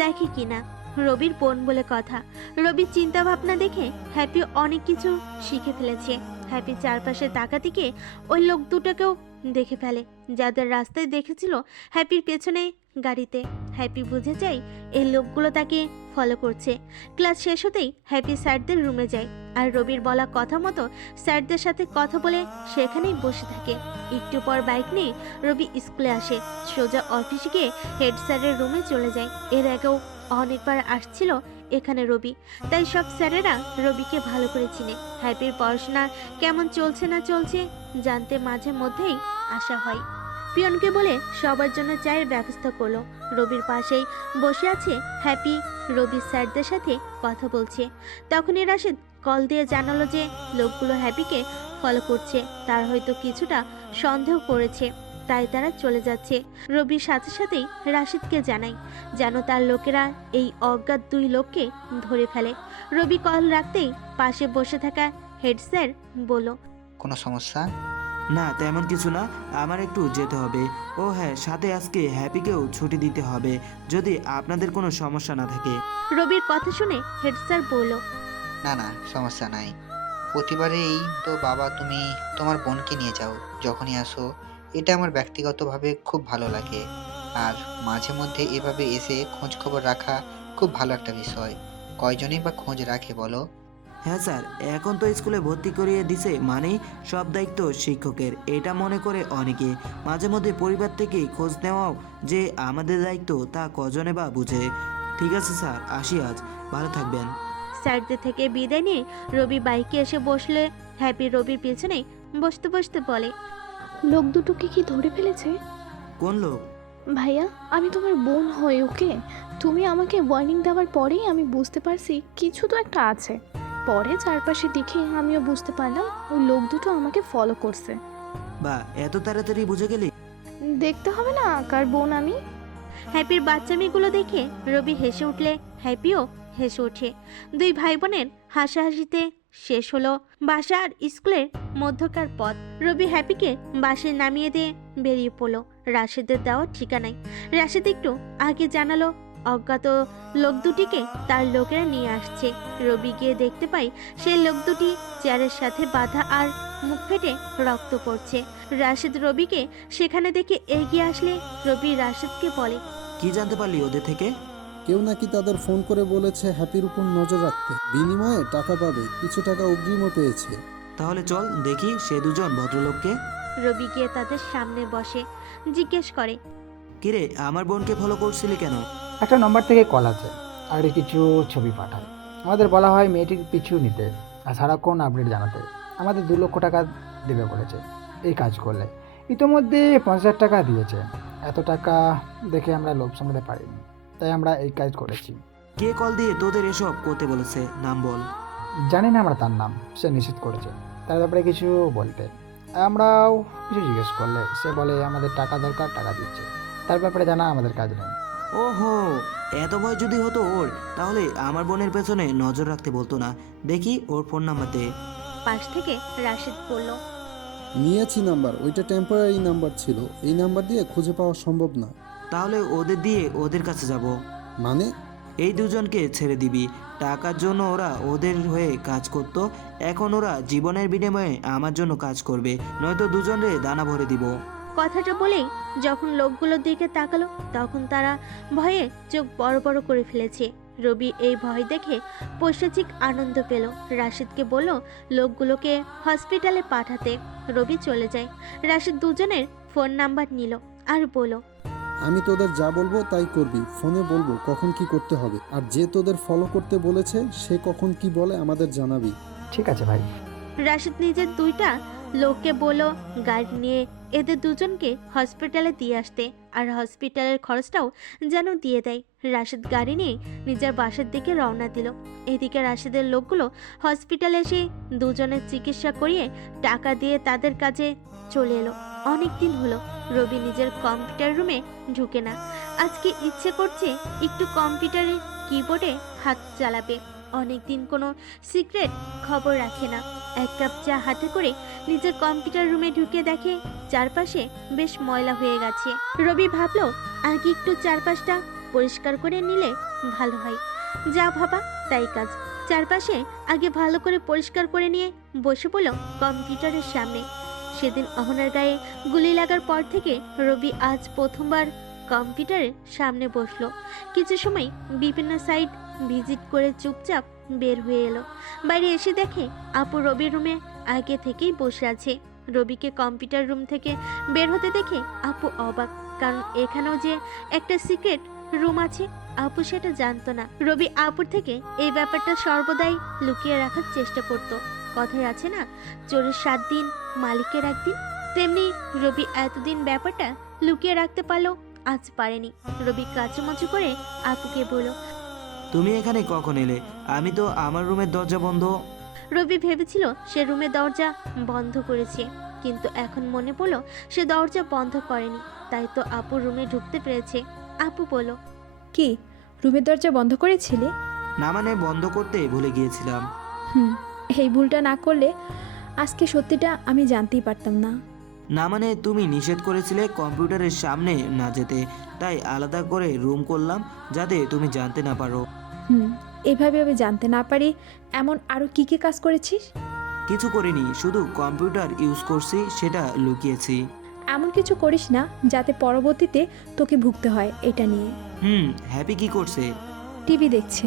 দেখে কিনা। রবির বোন বলে কথা। রবির চিন্তা ভাবনা দেখে হ্যাপি অনেক কিছু শিখে ফেলেছে। হ্যাপি চারপাশে তাকাতিকে ওই লোক দুটোকেও দেখে ফেলে, যাদের রাস্তায় দেখেছিল হ্যাপির পেছনে গাড়িতে। হ্যাপি বুঝে যায় এই লোকগুলো তাকে ফলো করছে। ক্লাস শেষ হতেই হ্যাপি স্যারদের রুমে যায়, আর রবির বলা কথা মতো স্যারদের সাথে কথা বলে সেখানেই বসে থাকে। একটু পর বাইক নিয়ে রবি স্কুলে আসে। সোজা অফিসে গিয়ে হেড স্যারের রুমে চলে যায়। এর আগেও অনেকবার আসছিল এখানে রবি, তাই সব স্যারেরা রবিকে ভালো করে চিনে। হ্যাপির পড়াশোনা কেমন চলছে না চলছে জানতে মাঝে মধ্যেই আসা হয়। পিয়নকে বলে সবার জন্য চায়ের ব্যবস্থা করলো। রবির পাশেই বসে আছে হ্যাপি। রবি স্যারদের সাথে কথা বলছে। তখনই রাশেদ কল দিয়ে জানালো যে লোকগুলো হ্যাপিকে ফলো করছে, তার হয়তো কিছুটা সন্দেহ করেছে, তাই তারা চলে যাচ্ছে। রবির সাথে সাথেই রাশেদকে জানায় যেন তার লোকেরা এই অজ্ঞাত 2 লোককে ধরে ফেলে। রবি কল রাখতেই পাশে বসে থাকা হেড স্যার বলল, কোনো সমস্যা? না, তেমন কিছু না, আমার একটু যেতে হবে। ও হ্যাঁ, সাথে আজকে হ্যাপিকেও ছুটি দিতে হবে, যদি আপনাদের কোনো সমস্যা না থাকে। রবির কথা শুনে হেড স্যার বলল, না না, সমস্যা নাই। প্রতিবারেই তো বাবা তুমি তোমার বোনকে নিয়ে যাও যখনই আসো। এটা আমার ব্যক্তিগতভাবে খুব ভালো লাগে। আর মাঝে মধ্যে এভাবে এসে খোঁজ খবর রাখা খুব ভালো একটা বিষয়। কয়জনই বা খোঁজ রাখে বলো? হ্যাঁ স্যার, এখন তো স্কুলে ভর্তি করিয়ে দিছে, মানে সব দায়িত্ব শিক্ষকের, এটা মনে করে অনেকে। মাঝে মধ্যে পরিবার থেকে খোঁজ নেওয়াও যে আমাদের দায়িত্ব তা কজনে বা বুঝে। ঠিক আছে স্যার, আসি আজ, ভালো থাকবেন। স্যারদের থেকে বিদায় নিয়ে রবি বাইকে এসে বসলে হ্যাপি রবির পেছনে বসতে বসতে বলে, লোক দুটোকে কি ধরে ফেলেছে? কোন লোক? ভাইয়া, আমি তোমার বোন হই, ওকে? তুমি আমাকে ওয়ার্নিং দেওয়ার পরেই আমি বুঝতে পারছি কিছু তো একটা আছে। পরে চারপাশে দেখে আমিও বুঝতে পারলাম ওই লোক দুটো আমাকে ফলো করছে। বা এত তাড়াতাড়ি বুঝে গেলি? দেখতে হবে না কার বোন আমি? হ্যাপির বাচ্চামিগুলো দেখে রবি হেসে উঠলে হ্যাপিও হেসে ওঠে। 2 ভাই বোনের হাসাহাসিতে শেষ হলো বাসা আর স্কুলের মধ্যকার পথ। রবি হ্যাপিকে বাসে নামিয়ে দিয়ে বেরিয়ে পড়লো রাশেদের দেওয়া ঠিকানায়। রাশেদ একটু আগে জানালো অজ্ঞাত লোক দুটিকে তার লোকেরা নিয়ে আসছে। রবি গিয়ে দেখতে পাই সেই লোক দুটি চেয়ারের সাথে বাঁধা আর মুখ ফেটে রক্ত পড়ছে। রাশেদ রবিকে সেখানে দেখে এগিয়ে আসলে রবি রাশেদকে বলে, কি জানতে পারলি ওদের থেকে? কেউ নাকি তাদের ফোন করে বলেছে হ্যাপির উপর নজর রাখতে, বিনিময়ে টাকা পাবে, কিছু টাকা অগ্রিমও পেয়েছে। তাহলে চল দেখি সে দুজন ভদ্রলোককে। রবি গিয়ে তাদের সামনে বসে জিজ্ঞেস করে, কিরে, আমার বোনকে ফলো করছিলি কেন? একটা নম্বর থেকে কল আছে আর কিছু ছবি পাঠায়। আমাদের বলা হয় মেয়েটির পিছু নিতে আর সারাক্ষণ আপডেট জানাতে। আমাদের 2 লক্ষ টাকা দেবে বলেছে এই কাজ করলে। ইতোমধ্যে 50,000 টাকা দিয়েছে। এত টাকা দেখে আমরা লোভ সামলাতে পারিনি, তাই আমরা এই কাজ করেছি। কে কল দিয়ে তোদের এসব করতে বলেছে? নাম বল। জানি না আমরা তার নাম, সে নিষেধ করেছে তার ব্যাপারে কিছু বলতে। আমরাও কিছু জিজ্ঞেস করলে সে বলে আমাদের টাকা দরকার, টাকা দিচ্ছে, তার ব্যাপারে জানা আমাদের কাজ নেই। ওহো, এত ভয় যদি হতো ওর, তাহলে আমার বোনের পেছনে নজর রাখতে বলতো না। দেখি ওর ফোন নাম্বার দে। পাশ থেকে রাশেদ বলল, নিয়েছি নাম্বার, ওইটা টেম্পোরারি নাম্বার ছিল, এই নাম্বার দিয়ে খুঁজে পাওয়া সম্ভব না। তাহলে ওদের দিয়ে ওদের কাছে যাব। মানে? এই দুজনকে ছেড়ে দিবি। টাকার জন্য ওরা ওদের হয়ে কাজ করত, এখন ওরা জীবনের বিনিময়ে আমার জন্য কাজ করবে, নয়তো দুজনে দানা ভরে দিব। কথাটা বলেই যখন লোকগুলোর দিকে তাকালো তখন তারা ভয়ে চোখ বড় বড় করে ফেলেছে। রবি এই ভয় দেখে পৈশাচিক আনন্দ পেল। রাশিদকে বলল লোকগুলোকে হসপিটালে পাঠাতে। রবি চলে যায়। রাশিদ দুজনের ফোন নাম্বার নিল আর বলল, আমি তোদের যা বলবো তাই করবি, ফোনে বলবো কখন কি করতে হবে, আর যে তোদের ফলো করতে বলেছে সে কখন কি বলে আমাদের জানাবি। ঠিক আছে ভাই। রাশিদ নিজের দুইটা লোককে বলল গাড়ি নিয়ে এদের দুজনকে হসপিটালে দিয়ে আসতে, আর হসপিটালের খরচটাও যেন দিয়ে দেয়। রাশিদ গাড়ি নিয়ে নিজের বাসার দিকে রওনা দিল। এদিকে রাশিদের লোকগুলো হসপিটালে এসে দুজনের চিকিৎসা করিয়ে টাকা দিয়ে তাদের কাজে চলে এলো। অনেক দিন হলো রবি নিজের কম্পিউটার রুমে ঢুকে না। আজকে ইচ্ছে করছে একটু কম্পিউটারের কিবোর্ডে হাত চালাবে। অনেকদিন কোনো সিক্রেট খবর রাখে না। এক কাপ চা হাতে করে নিজের কম্পিউটার রুমে ঢুকে দেখে চারপাশে বেশ ময়লা হয়ে গেছে। রবি ভাবলো আগে একটু চারপাশটা পরিষ্কার করে নিলে ভালো হয়। যা ভাবা তাই কাজ। চারপাশে আগে ভালো করে পরিষ্কার করে নিয়ে বসে পড়ল কম্পিউটারের সামনে। সেদিন অহনার গায়ে গুলি লাগার পর থেকে রবি আজ প্রথমবার কম্পিউটারের সামনে বসলো। কিছু সময় বিভিন্ন সাইট ভিজিট করে চুপচাপ বের হয়ে এলো। বাইরে এসে দেখে আপু রবির রুমে আগে থেকেই বসে আছে। রবিকে কম্পিউটার রুম থেকে বের হতে দেখে আপু অবাক, কারণ এখানেও যে একটা সিক্রেট রুম আছে আপু সেটা জানতো না। রবি আপুর থেকে এই ব্যাপারটা সর্বদাই লুকিয়ে রাখার চেষ্টা করত। কথায় আছে না, চোরের 7 দিন মালিকের একদিন, তেমনি রবি এতদিন ব্যাপারটা লুকিয়ে রাখতে পারলো, আজ পারেনি। রবি কাচুমাচু করে আপুকে বলল, তুমি এখানে কখন এলে? আমি তো আমার রুমের দরজা বন্ধ। রবি ভেবেছিল সে রুমে দরজা বন্ধ করেছে, কিন্তু এখন মনে পড়লো সে দরজা বন্ধ করেনি, তাই তো আপু রুমে ঢুকতে পেরেছে। আপু বলল, কি রুমের দরজা বন্ধ করেছিলে? না মানে বন্ধ করতে ভুলে গিয়েছিলাম। এই ভুলটা না করলে আজকে সত্যিটা আমি জানতেই পারতাম না। না মানে তুমি নিষেধ করেছিলে কম্পিউটারের সামনে না যেতে, তাই আলাদা করে রুম করলাম যাতে তুমি জানতে না পারো। এভাবে আমি জানতে না পারি এমন আরও কি কি কাজ করেছিস? কিছু করিনি, শুধু কম্পিউটার ইউজ করছি, সেটা লুকিয়েছি। এমন কিছু করিস না যাতে পরবর্তীতে তোকে ভুগতে হয় এটা নিয়ে। হ্যাপি কি করছে? টিভি দেখছে।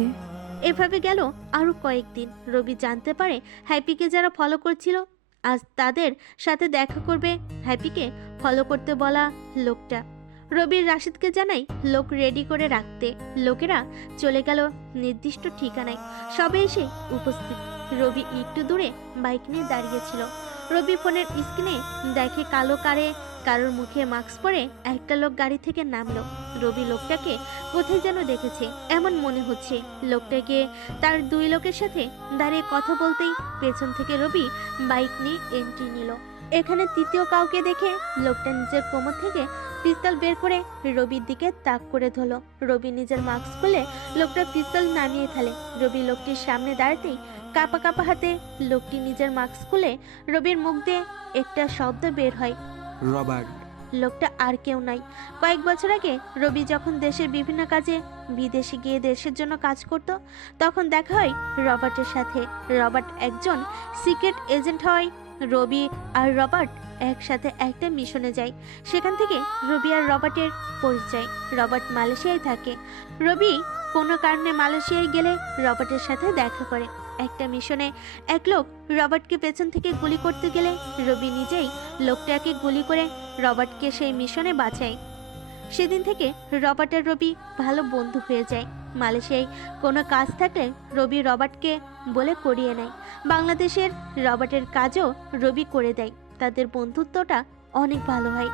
এভাবে গেল আরো কয়েকদিন। রবি জানতে পারে হ্যাপিকে যারা ফলো করছিল আজ তাদের সাথে দেখা করবে হ্যাপিকে ফলো করতে বলা লোকটা। রবির রাশিদকে জানাই লোক রেডি করে রাখতে। লোকেরা চলে গেল নির্দিষ্ট ঠিকানায়। সবে এসে উপস্থিত। রবি একটু দূরে বাইক নিয়ে দাঁড়িয়েছিল। রবি ফোনের স্ক্রিনে দেখে কালো কারে কারোর মুখে মাস্ক পরে একটা লোক গাড়ি থেকে নামলো। রবি লোকটাকে কোথায় যেন দেখেছে এমন মনে হচ্ছে। লোকটাকে তার 2 লোকের সাথে দাঁড়িয়ে কথা বলতেই পেছন থেকে রবি বাইক নিয়ে এন্ট্রি নিল। এখানে তৃতীয় কাউকে দেখে লোকটা নিজের কোমর থেকে পিস্তল বের করে রবির দিকে তাক করে ধরল। রবি নিজের মাস্ক খুলে লোকটা পিস্তল নামিয়ে ফেলে। রবি লোকটির সামনে দাঁড়াতেই কাপা কাপা হাতে লোকটি নিজের মাস্ক খুলে রবির মুখ দিয়ে একটা শব্দ বের হয়, রবার্ট। লোকটা আর কেউ নাই। কয়েক বছর আগে রবি যখন দেশের বিভিন্ন কাজে বিদেশে গিয়ে দেশের জন্য কাজ করত, তখন দেখা হয় রবার্টের সাথে। রবার্ট একজন সিক্রেট এজেন্ট হয়। রবি আর রবার্ট একসাথে একটা মিশনে যায়। সেখান থেকে রবি আর রবার্টের পরিচয়। রবার্ট মালয়েশিয়ায় থাকে। রবি কোনো কারণে মালয়েশিয়ায় গেলে রবার্টের সাথে দেখা করে। একটা মিশনে এক লোক রবার্টকে পেছন থেকে গুলি করতে গেলে রবি নিজেই লোকটাকে গুলি করে রবার্টকে সেই মিশনে বাঁচায়। সেদিন থেকে রবার্ট আর রবি ভালো বন্ধু হয়ে যায়। মালয়েশিয়ায় কোনো কাজ থাকলে রবি রবার্টকে বলে করিয়ে নেয়। বাংলাদেশের রবার্টের কাজও রবি করে দেয়। তাদের বন্ধুত্বটা অনেক ভালো হয়।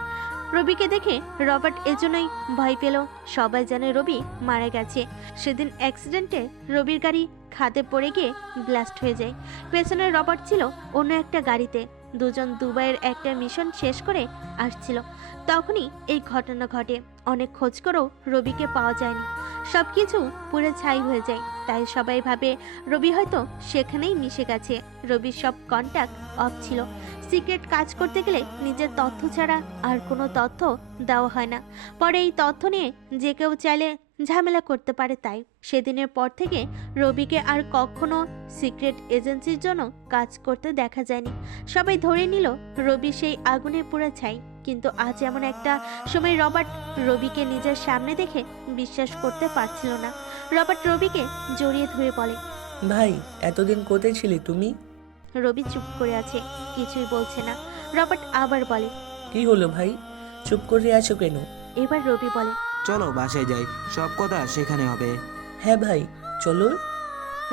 রবিকে দেখে রবার্ট এজন্যই ভয় পেল। সবাই জানে রবি মারা গেছে। সেদিন অ্যাক্সিডেন্টে রবির গাড়ি খাদে পড়ে গিয়ে ব্লাস্ট হয়ে যায়। পেছনে রবার্ট ছিল অন্য একটা গাড়িতে। দুজন দুবাইয়ের একটা মিশন শেষ করে আসছিল। তখনই এই ঘটনা ঘটে। অনেক খোঁজ করেও রবিকে পাওয়া যায়নি, সব কিছু পুরো ছাই হয়ে যায়। তাই সবাই ভাবে রবি হয়তো সেখানেই মিশে গেছে। রবির সব কন্ট্যাক্ট অফ ছিল। সিক্রেট কাজ করতে গেলে নিজের তথ্য ছাড়া আর কোনো তথ্য দেওয়া হয় না। পরে এই তথ্য নিয়ে যে কেউ চাইলে ঝামেলা করতে পারে। তাই সেদিনের পর থেকে রবিকে আর কখনো সিক্রেট এজেন্সির জন্য কাজ করতে দেখা যায়নি। সবাই ধরে নিল রবি সেই আগুনে পুড়ে ছাই। কিন্তু আজ এমন একটা সময় রবার্ট রবিকে নিজের সামনে দেখে বিশ্বাস করতে পারছিল না। রবার্ট রবিকে জড়িয়ে ধরে বলে, ভাই এতদিন কোথায় ছিলে তুমি? রবি চুপ করে আছে, কিছুই বলছে না। রবার্ট আবার বলে, কি হলো ভাই, চুপ করে আছো কেন? এবার রবি বলে, চলো বাসায় যাই, সব কথা সেখানে হবে। হ্যাঁ ভাই চলো।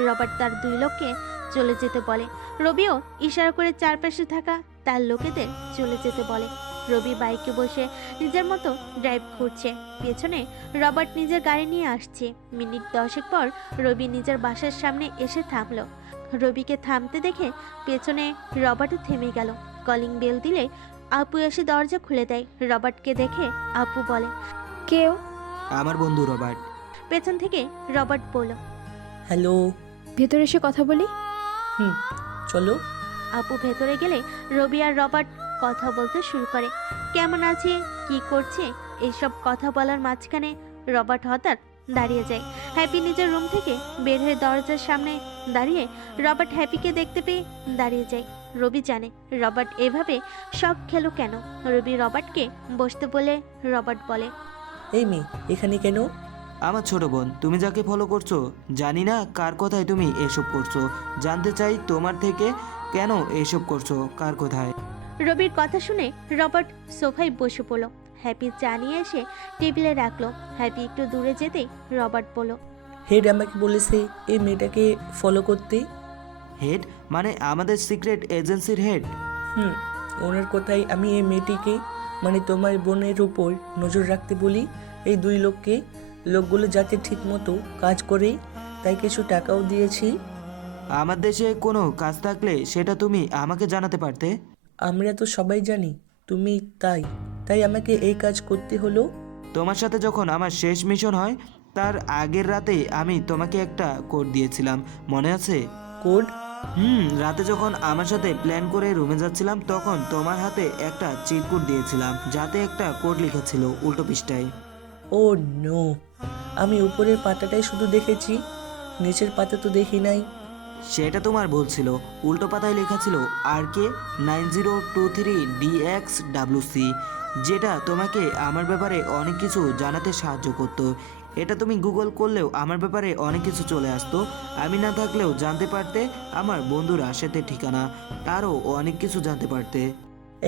রবার্ট তার দুই লোককে চলে যেতে বলে। রবিও ইশারা করে চারপাশে থাকা তার লোকেদের চলে যেতে বলে। রবি বাইকে বসে নিজের মতো ড্রাইভ করছে। পেছনে রবার্ট নিজের গাড়ি নিয়ে আসছে। মিনিট 10 পর রবি নিজের বাসার সামনে এসে থামলো। রবিকে থামতে দেখে পেছনে রবার্টও থেমে গেল। কলিং বেল দিলে আপু এসে দরজা খুলে দেয়। রবার্টকে দেখে আপু বলে, কেউ? আমার বন্ধু রবার্ট। পেছন থেকে রবার্ট বলল, হ্যালো। ভেতরে এসে কথা বলি। চলো। আপু ভেতরে গেলে রবি আর রবার্ট কথা বলতে শুরু করে। কেমন আছে, কি করছে, এইসব কথা বলার মাঝখানে রবার্ট হঠাৎ দাঁড়িয়ে যায়। হ্যাপি নিজের রুম থেকে বের হয়ে দরজার সামনে দাঁড়িয়ে রবার্ট হ্যাপিকে দেখতে পেয়ে দাঁড়িয়ে যায়। রবি জানে রবার্ট এভাবে শক খেলো কেন। রবি রবার্টকে বসতে বলে রবার্ট বলে, এই মেয়ে এখানে কেন? আমার ছোট বোন, তুমি যাকে ফলো করছো, জানি না কার কথায় তুমি এসব করছো। জানতে চাই তোমার থেকে, কেন এসব করছো, কার কোথায়? রবির কথা শুনে রবার্ট সোফায় বসে পড়ল। হ্যাপি চা নিয়ে এসে টেবিলে রাখলো। হ্যাপি একটু দূরে যেতেই রবার্ট বলল, হেড আমাকে বলেছে এই মেয়েটাকে ফলো করতে। হেড মানে আমাদের সিক্রেট এজেন্সির হেড? ওনার কথাই আমি এই মেয়েটিকে মানে তোমার বোনের উপর নজর রাখতে বলি। এই দুই লোকগুলো যাতে ঠিক মতো কাজ করে, তাই কিছু টাকাও দিয়েছি। আমার দেশে কোনো কাজ থাকলে সেটা তুমি আমাকে জানাতে পারতে। আমরা তো সবাই জানি তুমি তাই আমাকে এই কাজ করতে হলো। তোমার সাথে যখন আমার শেষ মিশন হয় তার আগের রাতে আমি তোমাকে একটা কোড দিয়েছিলাম, মনে আছে? কোড? রাতে যখন আমার সাথে প্ল্যান করে রুমে যাচ্ছিলাম তখন তোমার হাতে একটা চিট কোড দিয়েছিলাম, যাতে একটা কোড লেখা ছিল উল্টো পৃষ্ঠায়। ও নো, আমি উপরের পাতাটাই শুধু দেখেছি, নিচের পাতা তো দেখি নাই। সেটা তোমার ভুল ছিল, উল্টো পাতায় লেখা ছিল RK9023DXWC, যেটা তোমাকে আমার ব্যাপারে অনেক কিছু জানাতে সাহায্য করতো। এটা তুমি গুগল করলেও আমার ব্যাপারে অনেক কিছু চলে আসতো। আমি না থাকলেও জানতে পারতে আমার বন্ধুর আশেতে ঠিকানা, আরও অনেক কিছু জানতে পারতে।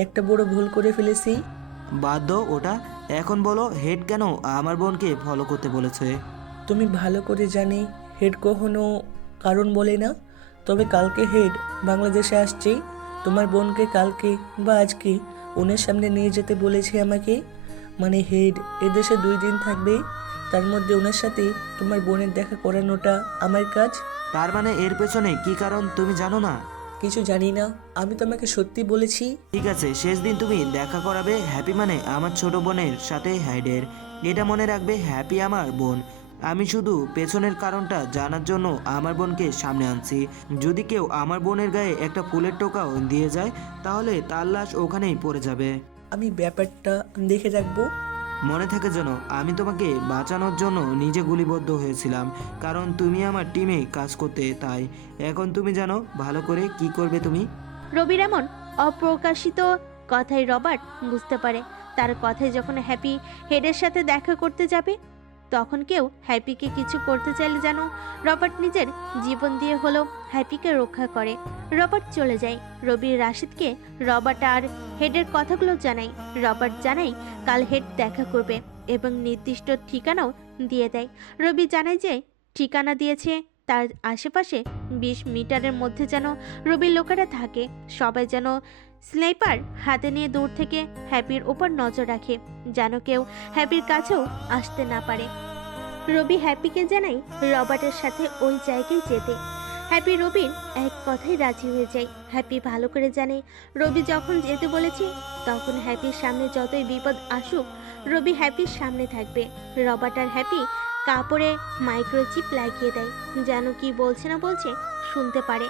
একটা বড় ভুল করে ফেলেছি। বাদ দাও ওটা, এখন বলো হেড কেন আমার বোনকে ফলো করতে বলেছে? তুমি ভালো করে জানি হেড কখনো কারণ বলে না, তবে কালকে হেড বাংলাদেশে আসছে। তোমার বোনকে কালকে বা আজকে ওনের সামনে নিয়ে যেতে বলেছে আমাকে। মানে হেড এদেশে 2 দিন থাকবে, তার মধ্যে ওনার সাথে তোমার বোনের দেখা করানোটা আমার কাজ। তার মানে এর পেছনে কি কারণ তুমি জানো না? কিছু জানি না, আমি তোমাকে সত্যি বলেছি। ঠিক আছে, শেষ দিন তুমি দেখা করাবে হ্যাপি মানে আমার ছোট বোনের সাথে হাইডের। এটা মনে রাখবে, হ্যাপি আমার বোন। আমি শুধু পেছনের কারণটা জানার জন্য আমার বোনকে সামনে আনছি। যদি কেউ আমার বোনের গায়ে একটা ফুলের টোকাও দিয়ে যায় তাহলে তার লাশ ওখানেই পড়ে যাবে। আমি ব্যাপারটা দেখে রাখবো। মনে থাকে যেন আমি তোমাকে বাঁচানোর জন্য নিজে গুলিবদ্ধ হয়েছিলাম, কারণ তুমি আমার টিমে কাজ করতে। তাই এখন তুমি জানো ভালো করে কি করবে তুমি। রবির এমন অপ্রকাশিত কথাই রবার্ট বুঝতে পারে। তার কথায় যখন হ্যাপি হেডের সাথে দেখা করতে যাবে তখন কেউ হ্যাপিকে কিছু করতে চাইলে যেন রবার্ট নিজের জীবন দিয়ে হলেও হ্যাপিকে রক্ষা করে। রবার্ট চলে যায়। রবির রাশিদকে রবার্ট আর হেডের কথাগুলো জানাই। রবার্ট জানাই কাল হেড দেখা করবে এবং নির্দিষ্ট ঠিকানাও দিয়ে দেয়। রবি জানায় যে ঠিকানা দিয়েছে তার আশেপাশে 20 মিটারের মধ্যে যেন রবির লোকেরা থাকে। সবাই যেন স্নাইপার হাতে নিয়ে দূর থেকে হ্যাপির উপর নজর রাখে, যেন কেউ হ্যাপির কাছেও আসতে না পারে। রবি হ্যাপিকে জানাই রবার্টের সাথে ওই জায়গায় যেতে। হ্যাপি রবির এক কথায় রাজি হয়ে যায়। হ্যাপি ভালো করে জানে রবি যখন যেতে বলেছে তখন হ্যাপির সামনে যতই বিপদ আসুক রবি হ্যাপির সামনে থাকবে। রবার্ট আর হ্যাপি কাপড়ে মাইক্রোচিপ লাগিয়ে দেয়, যেন কি বলছে না বলছে শুনতে পারে।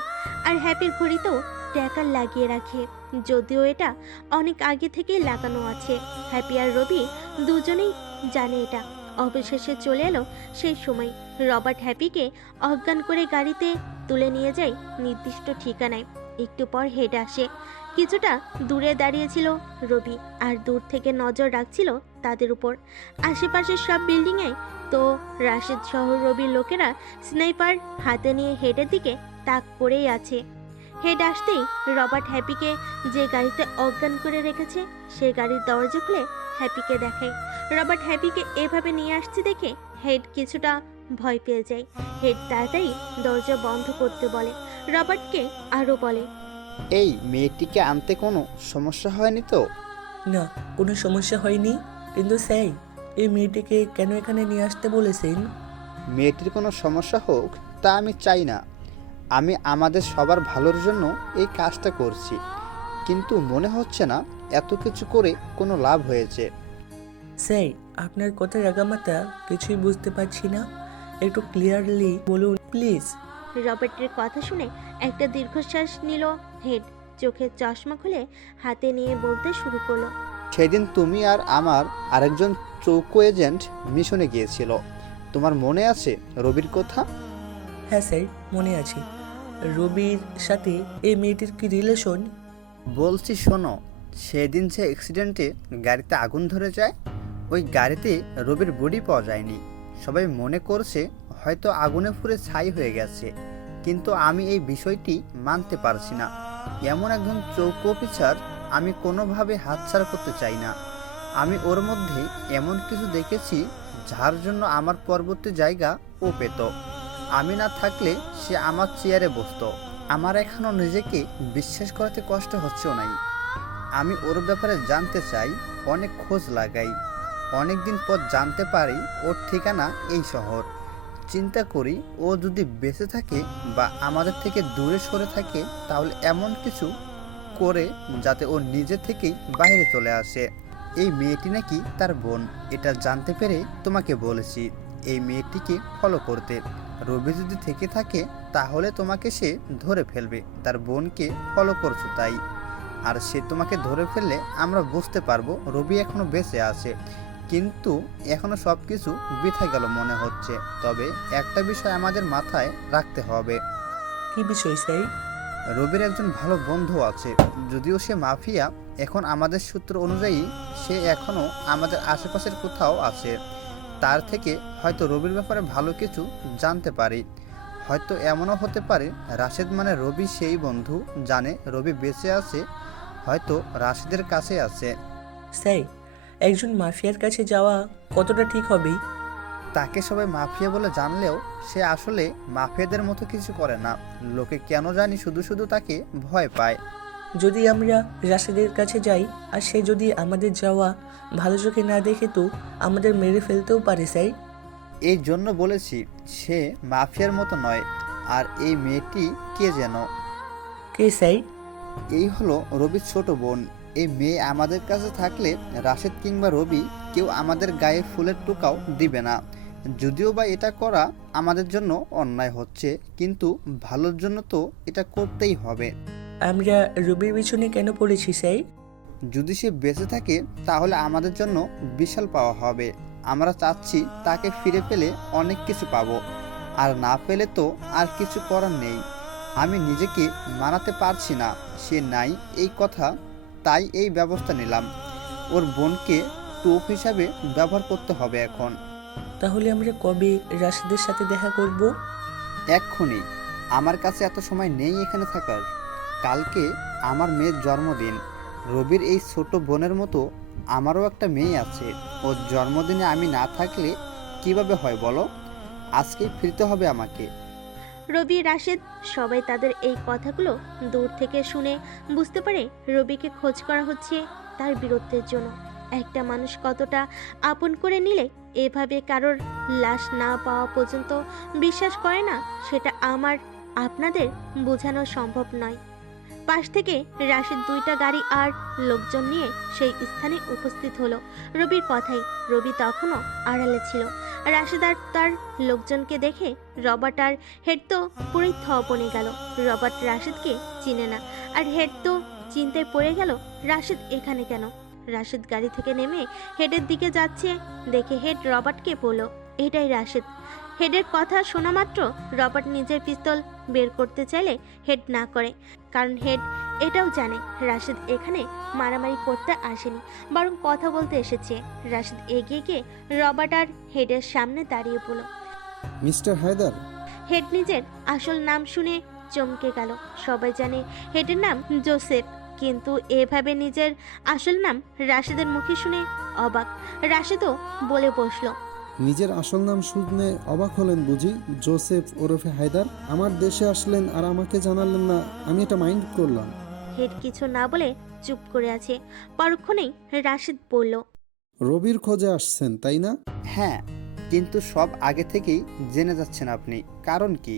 আর হ্যাপির ঘড়িতেও ট্র্যাকার লাগিয়ে রাখে, যদিও এটা অনেক আগে থেকেই লাগানো আছে। হ্যাপি আর রবি দুজনেই জানে এটা। অবশেষে চলে এলো সেই সময়। রবার্ট হ্যাপিকে অজ্ঞান করে গাড়িতে তুলে নিয়ে যায় নির্দিষ্ট ঠিকানায়। একটু পর হেড আসে। কিছুটা দূরে দাঁড়িয়েছিল রবি, আর দূর থেকে নজর রাখছিল তাদের উপর। আশেপাশের সব বিল্ডিংয়ে তো রাশেদ সহ রবির লোকেরা স্নাইপার হাতে নিয়ে হেডের দিকে তাক করেই আছে। হেড আসতেই রবার্ট হ্যাপিকে যে গাড়িতে অজ্ঞান করে রেখেছে সে গাড়ির দরজা খুলে হ্যাপিকে দেখায়। রবার্ট হ্যাপিকে এভাবে নিয়ে আসছে দেখে হেড কিছুটা ভয় পেয়ে যায়। হেড তাড়াতাড়ি দরজা বন্ধ করতে বলে। রবার্টকে আরও বলে, এই মেয়েটিকে আনতে কোনো সমস্যা হয়নি তো? না, কোনো সমস্যা হয়নি, কিন্তু স্যার এই মেয়েটিকে কেন এখানে নিয়ে আসতে বলেছেন? মেয়েটির কোনো সমস্যা হোক তা আমি চাই না। আমি আমাদের সবার ভালোর জন্য এই কাজটা করছি, কিন্তু মনে হচ্ছে না এত কিছু করে কোনো লাভ হয়েছে। স্যার আপনার কথার আগামাতা কিছুই বুঝতে পারছি না, একটু ক্লিয়ারলি বলুন প্লিজ। রবার্টের কথা শুনে একটা দীর্ঘশ্বাস নিল হেড। চোখের চশমা খুলে হাতে নিয়ে বলতে শুরু করলো, সেদিন তুমি আর আমার আরেকজন চৌকো এজেন্ট মিশনে গিয়েছিল, তোমার মনে আছে রবির কথা? হ্যাঁ স্যার, মনে আছে। রবির সাথে এই মেয়েটির কি রিলেশন? বলছি শোনো, সেদিন যে অ্যাক্সিডেন্টে গাড়িতে আগুন ধরে যায়, ওই গাড়িতে রবির বডি পাওয়া যায়নি। সবাই মনে করছে হয়তো আগুনে পুড়ে ছাই হয়ে গেছে, কিন্তু আমি এই বিষয়টি মানতে পারছি না। এমন একজন চৌকো অফিসার আমি কোনোভাবে হাতছাড়া করতে চাই না। আমি ওর মধ্যে এমন কিছু দেখেছি যার জন্য আমার পরবর্তী জায়গা ও পেত। আমি না থাকলে সে আমার চেয়ারে বসতো। আমার এখনও নিজেকে বিশ্বাস করাতে কষ্ট হচ্ছেও নাই। আমি ওর ব্যাপারে জানতে চাই, অনেক খোঁজ লাগাই। অনেক দিন পর জানতে পারি ওর ঠিকানা এই শহর। চিন্তা করি ও যদি বেঁচে থাকে বা আমাদের থেকে দূরে সরে থাকে, তাহলে এমন কিছু করে যাতে ও নিজে থেকেই বাইরে চলে আসে। এই মেয়েটি নাকি তার বোন, এটা জানতে পেরে তোমাকে বলেছি এই মেয়েটিকে ফলো করতে। রবি যদি থেকে থাকে তাহলে তোমাকে সে ধরে ফেলবে, তার বোনকে ফলো করছো তাই। আর সে তোমাকে ধরে ফেললে আমরা বুঝতে পারবো রবি এখনো বেঁচে আছে। কিন্তু এখনো সব কিছু বৃথা গেল মনে হচ্ছে। তবে একটা বিষয় আমাদের মাথায় রাখতে হবে। কি বিষয় স্যার? রবির একজন ভালো বন্ধু আছে, যদিও সে মাফিয়া। এখন আমাদের সূত্র অনুযায়ী সে এখনো আমাদের আশেপাশের কোথাও আছে। তার থেকে হয়তো রবির ব্যাপারে ভালো কিছু জানতে পারি। হয়তো এমনও হতে পারে রাশেদ মানে রবি সেই বন্ধু জানে রবি বেঁচে আছে, হয়তো রাশেদের কাছে আছে। স্যার একজন মাফিয়ার কাছে যাওয়া কতটা ঠিক হবে? তাকে সবাই মাফিয়া বলে জানলেও সে আসলে মাফিয়াদের মতো কিছু করে না। লোকে কেন জানি শুধু শুধু তাকে ভয় পায়। যদি আমরা রাশেদের কাছে যাই আর সে যদি আমাদের যাওয়া ভালো চোখে না দেখে তো আমাদের মেরে ফেলতেও পারে স্যার। এই জন্য বলেছি সে মাফিয়ার মতো নয়। আর এই মেয়েটি কে যেন? কে স্যার? এই হলো রবির ছোট বোন। এই মেয়ে আমাদের কাছে থাকলে রাশেদ কিংবা রবি কেউ আমাদের গায়ে ফুলের টোকাও দিবে না। যদিও বা এটা করা আমাদের জন্য অন্যায় হচ্ছে, কিন্তু ভালোর জন্য তো এটা করতেই হবে। আমরা রবির পিছনে কেন পড়েছি স্যার? যদি সে বেঁচে থাকে তাহলে আমাদের জন্য বিশাল পাওয়া হবে। আমরা চাচ্ছি তাকে ফিরে পেলে অনেক কিছু পাবো, আর না পেলে তো আর কিছু করার নেই। আমি নিজেকে মানাতে পারছি না সে নাই এই কথা, তাই এই ব্যবস্থা নিলাম। ওর বোনকে টোপ হিসাবে ব্যবহার করতে হবে এখন। তাহলে আমরা কবে রাশেদের সাথে দেখা করব? এক্ষুনি। আমার কাছে এত সময় নেই এখানে থাকার। কালকে আমার মেয়ের জন্মদিন। রবির এই ছোট বোনের মতো আমারও একটা মেয়ে আছে। ওর জন্মদিনে আমি না থাকলে কিভাবে হয় বলো? আজকেই ফিরতে হবে আমাকে। রবি রাশেদ সবাই তাদের এই কথাগুলো দূর থেকে শুনে বুঝতে পারে রবিকে খোঁজ করা হচ্ছে তার বীরত্বের জন্য। একটা মানুষ কতটা আপন করে নিলে এভাবে কারোর লাশ না পাওয়া পর্যন্ত বিশ্বাস করে না, সেটা আমার আপনাদের বোঝানো সম্ভব নয়। পাশ থেকে রাশেদ 2টা গাড়ি আর লোকজন নিয়ে সেই স্থানে উপস্থিত হলো। রবির কথাই, রবি তখনও আড়ালে ছিল। রাশেদ আর তার লোকজনকে দেখে রবার্ট আর হেড তো পুরোই বনে গেল। রবার্ট রাশেদকে চিনে না, আর হেড তো চিন্তায় পড়ে গেল রাশেদ এখানে কেন। রাশেদ গাড়ি থেকে নেমে হেডের দিকে যাচ্ছে দেখে হেড রবার্টকে বলল, এটাই রাশেদ। হেডের কথা শোনা মাত্র রবার্ট নিজের পিস্তল বের করতে চাইলে হেড না করে, কারণ হেড এটাও জানে রাশেদ এখানে মারামারি করতে আসেনি, বরং কথা বলতে এসেছে। রাশেদ এগিয়ে গিয়ে রবার্ট আর হেডের সামনে দাঁড়িয়ে বলল। মিস্টার হায়দার, হেড নিজের আসল নাম শুনে চমকে গেল। সবাই জানে হেডের নাম জোসেফ, কিন্তু এভাবে নিজের আসল নাম রাশেদের মুখে শুনে অবাক। রাশেদও বলে বসলো, নিজের আসল নাম শুনে অবাক হলেন বুঝি? জোসেফ ওরফে হায়দার, আমার দেশে আসলেন আর আমাকে জানালেন না, আমি এটা মাইন্ড করলাম। হেড কিছু না বলে চুপ করে আছে। পরক্ষণেই রাশেদ বলল, রবির খোঁজে আসছেন তাই না? হ্যাঁ, কিন্তু সব আগে থেকেই জেনে যাচ্ছেন আপনি, কারণ কি?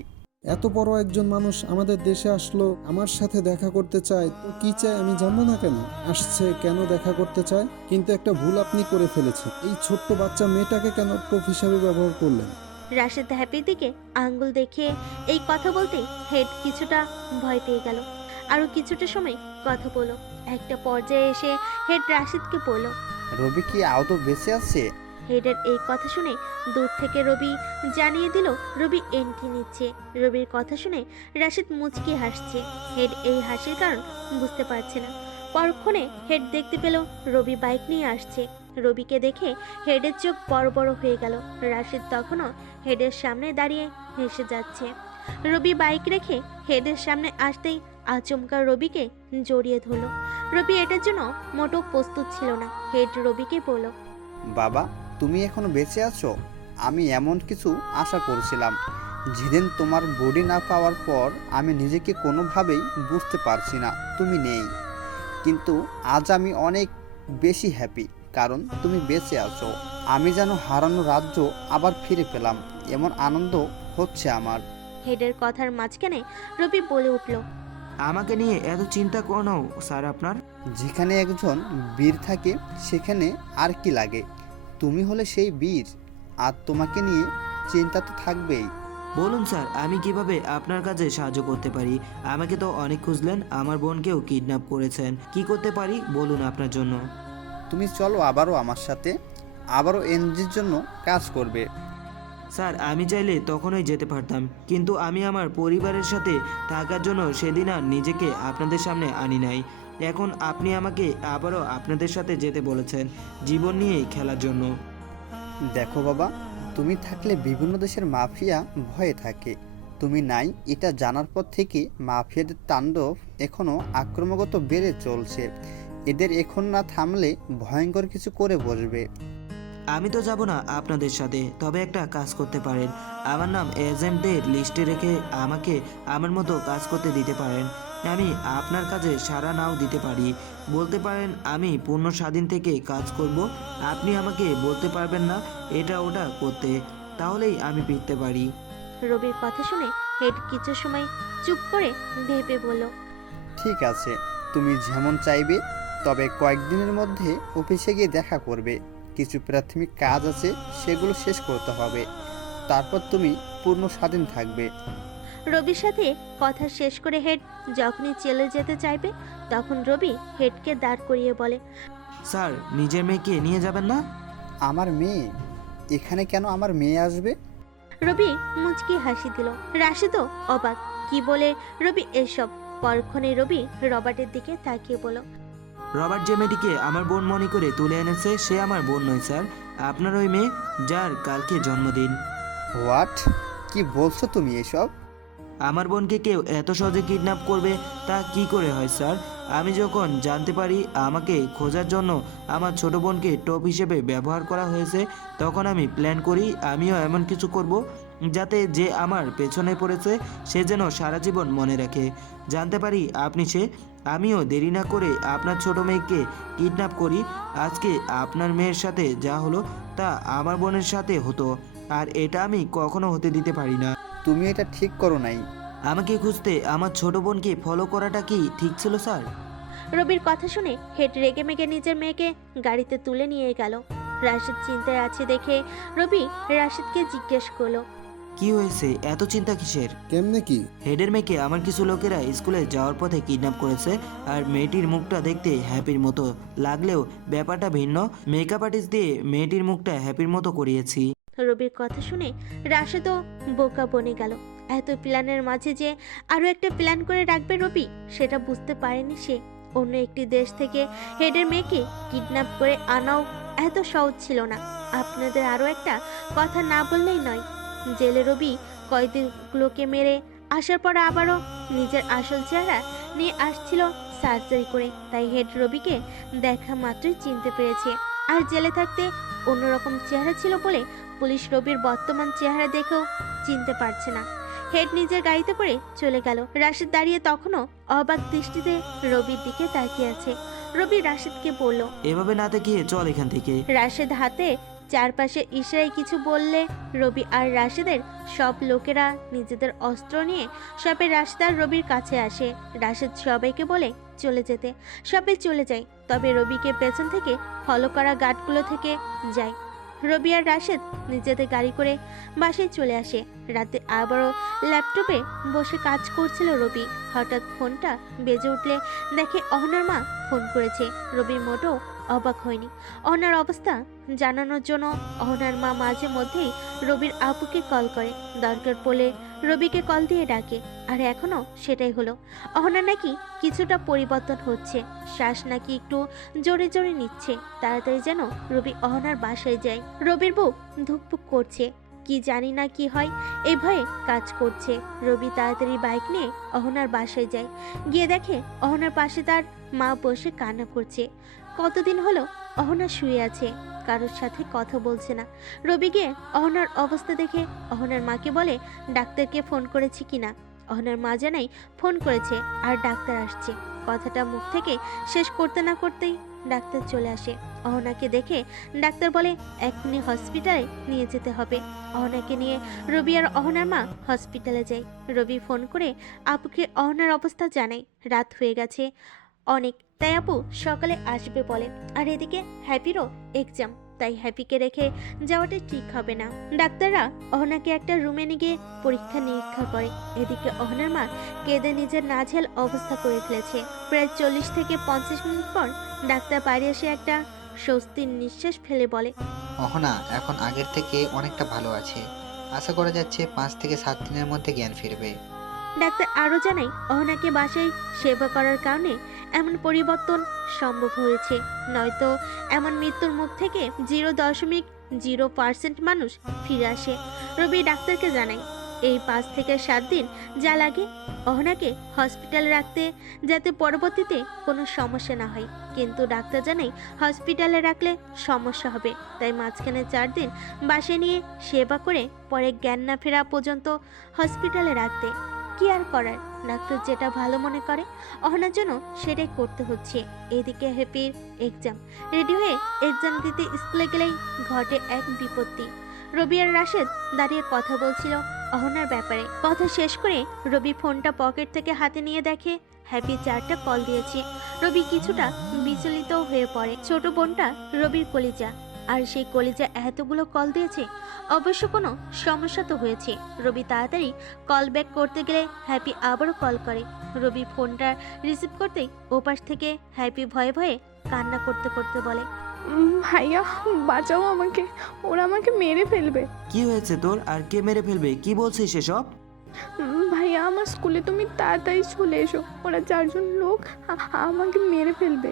এত বড় একজন মানুষ আমাদের দেশে আসলো, আমার সাথে দেখা করতে চায়, তো কি চায় আমি জানবো না কেন? আসছে কেন দেখা করতে চায়? কিন্তু একটা ভুল আপনি করে ফেলেছেন। এই ছোট্ট বাচ্চা মেয়েটাকে কেন টোপ হিসাবে ব্যবহার করলেন? রাশেদ হ্যাপির দিকে আঙ্গুল দেখিয়ে এই কথা বলতেই হেড কিছুটা ভয় পেয়ে গেল। আরো কিছুটা সময় কথা বলল। একটা পর্যায়ে এসে হেড রাশেদকে বলল, রবি কি আদৌ বেঁচে আছে? হেডের এই কথা শুনে দূর থেকে রবি জানিয়ে দিল রবি এন্ট্রি নিচ্ছে। রবির কথা শুনে রাশেদ মুচকি হাসছে। হেড এই হাসির কারণ বুঝতে পারছে না। পরক্ষণে হেড দেখতে পেল রবি বাইক নিয়ে আসছে। রবিকে দেখে হেডের চোখ বড় বড় হয়ে গেল। রাশেদ তখনও হেডের সামনে দাঁড়িয়ে হেসে যাচ্ছে। রবি বাইক রেখে হেডের সামনে আসতেই আচমকা রবিকে জড়িয়ে ধরল। রবি এটার জন্য মোটেও প্রস্তুত ছিল না। হেড রবিকে বলল, বাবা, তুমি এখনো বেঁচে আছো? আমি এমন কিছু আশা করছিলাম। যেদিন তোমার বডি না পাওয়ার পর আমি নিজেকে কোনোভাবেই বুঝতে পারছি না তুমি নেই, কিন্তু আজ আমি অনেক বেশি হ্যাপি, কারণ তুমি বেঁচে আছো। আমি যেন হারানো রাজ্য আবার ফিরে পেলাম, এমন আনন্দ হচ্ছে আমার। হেডের কথার মাঝখানে রবি বলে উঠল, আমাকে নিয়ে এত চিন্তা কেন স্যার আপনার? যেখানে একজন বীর থাকে সেখানে আর কি লাগে? তুমি হলে সেই বীর, আর তোমাকে নিয়ে চিন্তা তো থাকবেই। বলুন স্যার, আমি কিভাবে আপনার কাজে সাহায্য করতে পারি? আমাকে তো অনেক খুঁজলেন, আমার বোনকেও কিডন্যাপ করেছেন, কি করতে পারি বলুন আপনার জন্য? তুমি চলো আবারও আমার সাথে, আবারও এনজির জন্য কাজ করবে। স্যার, আমি চাইলে তখনই যেতে পারতাম, কিন্তু আমি আমার পরিবারের সাথে থাকার জন্য সেদিন আর নিজেকে আপনাদের সামনে আনি নাই। এখন আপনি আমাকে আবারও আপনাদের সাথে যেতে বলেছেন জীবন নিয়ে খেলার জন্য। দেখো বাবা, তুমি থাকলে বিভিন্ন দেশের মাফিয়া ভয়ে থাকে, তুমি নাই এটা জানার পর থেকে মাফিয়াদের তাণ্ডব এখনও আক্রমণগত বেড়ে চলছে। এদের এখন না থামলে ভয়ঙ্কর কিছু করে বসবে। আমি তো যাব না আপনাদের সাথে, তবে একটা কাজ করতে পারেন। আমার নাম এজেন্টদের লিস্টে রেখে আমাকে আমার মতো কাজ করতে দিতে পারেন। আমি আপনার কাজে সাড়া নাও দিতে পারি, বলতে পারেন আমি পূর্ণ স্বাধীন থেকে কাজ করব। আপনি আমাকে বলতে পারবেন না এটা ওটা করতে, তাহলেই আমি ফিরতে পারি। রবির কথা শুনে হেড কিছু সময় চুপ করে ভেবে বলল, ঠিক আছে, তুমি যেমন চাইবে, তবে কয়েকদিনের মধ্যে অফিসে গিয়ে দেখা করবে। কিছু প্রাথমিক কাজ আছে, সেগুলো শেষ করতে হবে, তারপর তুমি পূর্ণ স্বাধীন থাকবে। রবির সাথে কথা শেষ করে হেড যখনই চলে যেতে চাইবে, তখন রবি হেডকে দাঁড় করিয়ে বলে, স্যার, নিজের মেয়েকে নিয়ে যাবেন না? আমার মেয়ে? এখানে কেন আমার মেয়ে আসবে? রবি মুচকি হাসি দিল। রাশেদও অবাক, কি বলে রবি এসব। পরক্ষণে রবি রবার্টের দিকে তাকিয়ে বলল, রবার্ট যে মেয়েটিকে আমার বোন মনে করে তুলে এনেছে সে আমার বোন নয় স্যার, আপনার ওই মেয়ে যার কালকে জন্মদিন। হোয়াট? কি বলছো তুমি এসব? আমার বোনকে কেউ এত সহজে কিডন্যাপ করবে তা কি করে হয় স্যার? আমি যখন জানতে পারি আমাকে খোঁজার জন্য আমার ছোট বোনকে টপ হিসেবে ব্যবহার করা হয়েছে, তখন আমি প্ল্যান করি আমিও এমন কিছু করব যাতে যে আমার পেছনে পড়েছে সে যেন সারা জীবন মনে রাখে। জানতে পারি আপনি সে, আমিও দেরি না করে আপনার ছোট মেয়েকে কিডন্যাপ করি। আজকে আপনার মেয়ের সাথে যা হলো তা আমার বোনের সাথে হতো, আর এটা আমি কখনো হতে দিতে পারি না। তুমি এটা ঠিক করো নাই। আমাকে খুঁজতে আমার ছোট বোনকে ফলো করাটা কি ঠিক ছিল স্যার? রবির কথা শুনে হেড রেগে মেগে নিজের মেয়েকে গাড়িতে তুলে নিয়ে গেল। রাশিদ চিন্তায় আছে দেখে রবি রাশিদকে জিজ্ঞেস করলো, কি হয়েছে, এত চিন্তা কিসের? কেমনে কি? হেডের মেয়েকে আমার কিছু লোকেরা স্কুলে যাওয়ার পথে কিডন্যাপ করেছে। আর মেয়েটির মুখটা দেখতে হ্যাপির মতো লাগলেও ব্যাপারটা ভিন্ন। মেকআপ আর্টিস্ট দিয়ে মেয়েটির মুখটা হ্যাপির মতো করিয়েছি। রবির কথা শুনে রাশেদও বোকা বনে গেল। এত প্ল্যানের মাঝে যে আরো একটা প্ল্যান করে রাখবে রবি, সেটা বুঝতে পারেনি সে। অন্য একটি দেশ থেকে হেডের মেয়েকে কিডন্যাপ করে আনাও এত সহজ ছিল না। আপনাদের আরো একটা কথা না বললেই নয়, জেলে রবি কয়েদিগুলোকে মেরে আসার পর আবারও নিজের আসল চেহারা নিয়ে আসছিল সার্জারি করে। তাই হেড রবিকে দেখা মাত্রই চিনতে পেরেছে। আর জেলে থাকতে অন্যরকম চেহারা ছিল বলে পুলিশ রবির বর্তমান চেহারা দেখেও চিনতে পারছে না। হেড নিজের গাড়িতে করে চলে গেল। রাশিদ দাঁড়িয়ে তখনও অবাক দৃষ্টিতে রবির দিকে তাকিয়ে আছে। রবি রাশিদকে বলল, এভাবে না তাকিয়ে চল এখান থেকে। রাশিদ হাতে চারপাশে ইশারায় কিছু বললে রবি আর রাশিদের সব লোকেরা নিজেদের অস্ত্র নিয়ে সবে রাশিদ আর রবির কাছে আসে। রাশিদ সবাইকে বলে চলে যেতে। সবাই চলে যায়, তবে রবিকে পেছন থেকে ফলো করা গার্ডগুলো থেকে যায়। রবি আর রাশিদ নিজেদের গাড়ি করে বাসায় চলে আসে। রাতে আবারও ল্যাপটপে বসে কাজ করছিল রবি। হঠাৎ ফোনটা বেজে উঠলে দেখে অহনার মা ফোন করেছে। রবির মোটেও অবাক হয়নি। অহনার অবস্থা জানানোর জন্য অহনার মা মাঝে মধ্যেই রবির আপুকে কল করে। দরকার পড়লে রবিকে কল দিয়ে ডাকে। আর এখনো সেটাই হলো। অহনার নাকি কিছুটা পরিবর্তন হচ্ছে, শ্বাস নাকি একটু জোরে জোরে নিচ্ছে। তাড়াতাড়ি যেন রবি অহনার বাসায় যায়। রবির বুক ধুকপুক করছে, কি জানি না কি হয়, এই ভয়ে কাজ করছে। রবি তাড়াতাড়ি বাইক নিয়ে অহনার বাসায় যায়। গিয়ে দেখে অহনার পাশে তার মা বসে কান্না করছে। কতদিন হলো অহনা শুয়ে আছে, কারোর সাথে কথা বলছে না। রবি গিয়ে অহনার অবস্থা দেখে অহনার মাকে বলে ডাক্তারকে ফোন করেছি কিনা। অহনার মা জানাই ফোন করেছে আর ডাক্তার আসছে। কথাটা মুখ থেকে শেষ করতে না করতেই ডাক্তার চলে আসে। অহনাকে দেখে ডাক্তার বলে এক্ষুনি হসপিটালে নিয়ে যেতে হবে। অহনাকে নিয়ে রবি আর অহনার মা হসপিটালে যায়। রবি ফোন করে আপুকে অহনার অবস্থা জানায়। রাত হয়ে গেছে অনেক, তাই আপু সকালে আসবে বলে। আর এদিকে হ্যাপিরও এক্সাম, তাই হ্যাপিকে রেখে যাওয়াটা ঠিক হবে না। ডাক্তাররা অহনাকে একটা রুমে নিয়ে গিয়ে পরীক্ষা নিরীক্ষা করে। এদিকে অহনার মা কেঁদে নিজের নাজেহাল অবস্থা করে ফেলেছে। প্রায় 40 থেকে 50 মিনিট পর ডাক্তার বাইরে এসে একটা স্বস্তির নিঃশ্বাস ফেলে বলে, অহনা এখন আগের থেকে অনেকটা ভালো আছে। আশা করা যাচ্ছে 5 থেকে 7 দিনের মধ্যে জ্ঞান ফিরবে। ডাক্তার আরও জানায় অহনাকে বাসায় সেবা করার কারণে এমন পরিবর্তন সম্ভব হয়েছে, নয়তো এমন মৃত্যুর মুখ থেকে 0.0% মানুষ ফিরে আসে। রবি ডাক্তারকে জানায় এই 5 থেকে 7 দিন যা লাগে অহনাকে হসপিটালে রাখতে, যাতে পরবর্তীতে কোনো সমস্যা না হয়। কিন্তু ডাক্তার জানায় হসপিটালে রাখলে সমস্যা হবে, তাই মাঝখানে 4 দিন বাসায় নিয়ে সেবা করে পরে জ্ঞান না ফেরা পর্যন্ত হসপিটালে রাখতে। কি আর করার, ডাক্তার যেটা ভালো মনে করে অহনার জন্য সেটাই করতে হচ্ছে। এদিকে হ্যাপির এক্সাম, রেডি হয়ে এক্সাম দিতে স্কুলে গেলেই ঘটে এক বিপত্তি। রবি আর রাশেদ দাঁড়িয়ে কথা বলছিল অহনার ব্যাপারে। কথা শেষ করে রবি ফোনটা পকেট থেকে হাতে নিয়ে দেখে হ্যাপি 4টা কল দিয়েছে। রবি কিছুটা বিচলিত হয়ে পড়ে। ছোট বোনটা রবির কলিজা, আর সেই কলিজা এতগুলো কল দিয়েছে, অবশ্য কোনো সমস্যা তো হয়েছে। রবি তাড়াতাড়ি কল ব্যাক করতে গেলে হ্যাপি আবারও কল করে। রবি ফোনটা রিসিভ করতেই ওপাশ থেকে হ্যাপি ভয়ে ভয়ে কান্না করতে করতে বলে, ভাইয়া বাঁচাও আমাকে, ওরা আমাকে মেরে ফেলবে। কি হয়েছে তোর, আর কে মেরে ফেলবে, কি বলছিস এসব? ভাইয়া আমার স্কুলে তুমি তাড়াতাড়ি চলে এসো, ওরা 4 জন লোক আমাকে মেরে ফেলবে।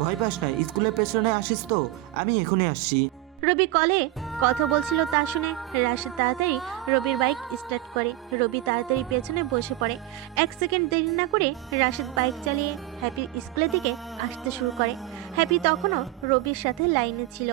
ভয় পাস না, স্কুলের পেছনে আসিস তো, আমি এখনই আসছি। রবি কলে কথা বলছিল তা শুনে রাশেদ তাড়াতাড়ি রবির বাইক স্টার্ট করে। রবি তাড়াতাড়ি পেছনে বসে পড়ে। 1 সেকেন্ড দেরি না করে রাশেদ বাইক চালিয়ে হ্যাপির স্কুলের দিকে আসতে শুরু করে। হ্যাপি তখনও রবির সাথে লাইনে ছিল।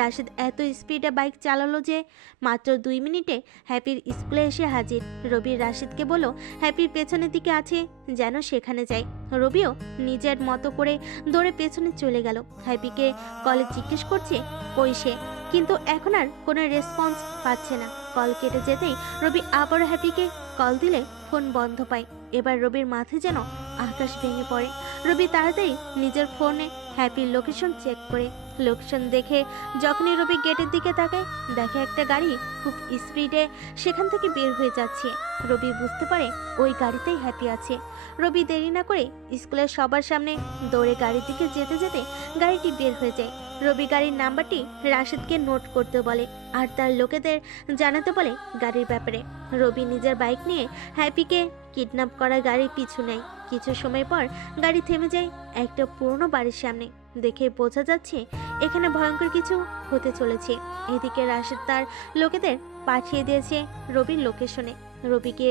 রাশেদ এত স্পিডে বাইক চালালো যে মাত্র 2 মিনিটে হ্যাপির স্কুলে এসে হাজির। রবি রাশেদকে বলল হ্যাপির পেছনের দিকে আছে, যেন সেখানে যায়। রবিও নিজের মতো করে দৌড়ে পেছনে চলে গেল। হ্যাপিকে কলে জিজ্ঞেস করছে কই সে, কিন্তু এখন আর কোনো রেসপন্স পাচ্ছে না। কল কেটে যেতেই রবি আবারও হ্যাপিকে কল দিলে ফোন বন্ধ পায়। এবার রবির মাথায় যেন আকাশ ভেঙে পড়ে। রবি তাড়াতাড়ি নিজের ফোনে হ্যাপির লোকেশন চেক করে লোকেশন দেখে যখনই রবি গেটের দিকে তাকায়, দেখে একটা গাড়ি খুব স্পিডে সেখান থেকে বের হয়ে যাচ্ছে। রবি বুঝতে পারে ওই গাড়িতেই হ্যাপি আছে। রবি দেরি না করে স্কুলের সবার সামনে দৌড়ে গাড়ির দিকে যেতে যেতে গাড়িটি বের হয়ে যায়। রবি গাড়ির নাম্বারটি রাশেদকে নোট করতে বলে আর তার লোকেদের জানাতে বলে গাড়ির ব্যাপারে। রবি নিজের বাইক নিয়ে হ্যাপিকে কিডন্যাপ করা গাড়ির পিছু নেয়। কিছু সময় পর গাড়ি থেমে যায় একটা পুরনো বাড়ির সামনে। দেখে বোঝা যাচ্ছে এখানে ভয়ঙ্কর কিছু হতে চলেছে। এদিকে রাশেদ তার লোকেদের পাঠিয়ে দিয়েছে রবির লোকেশনে। রবিকে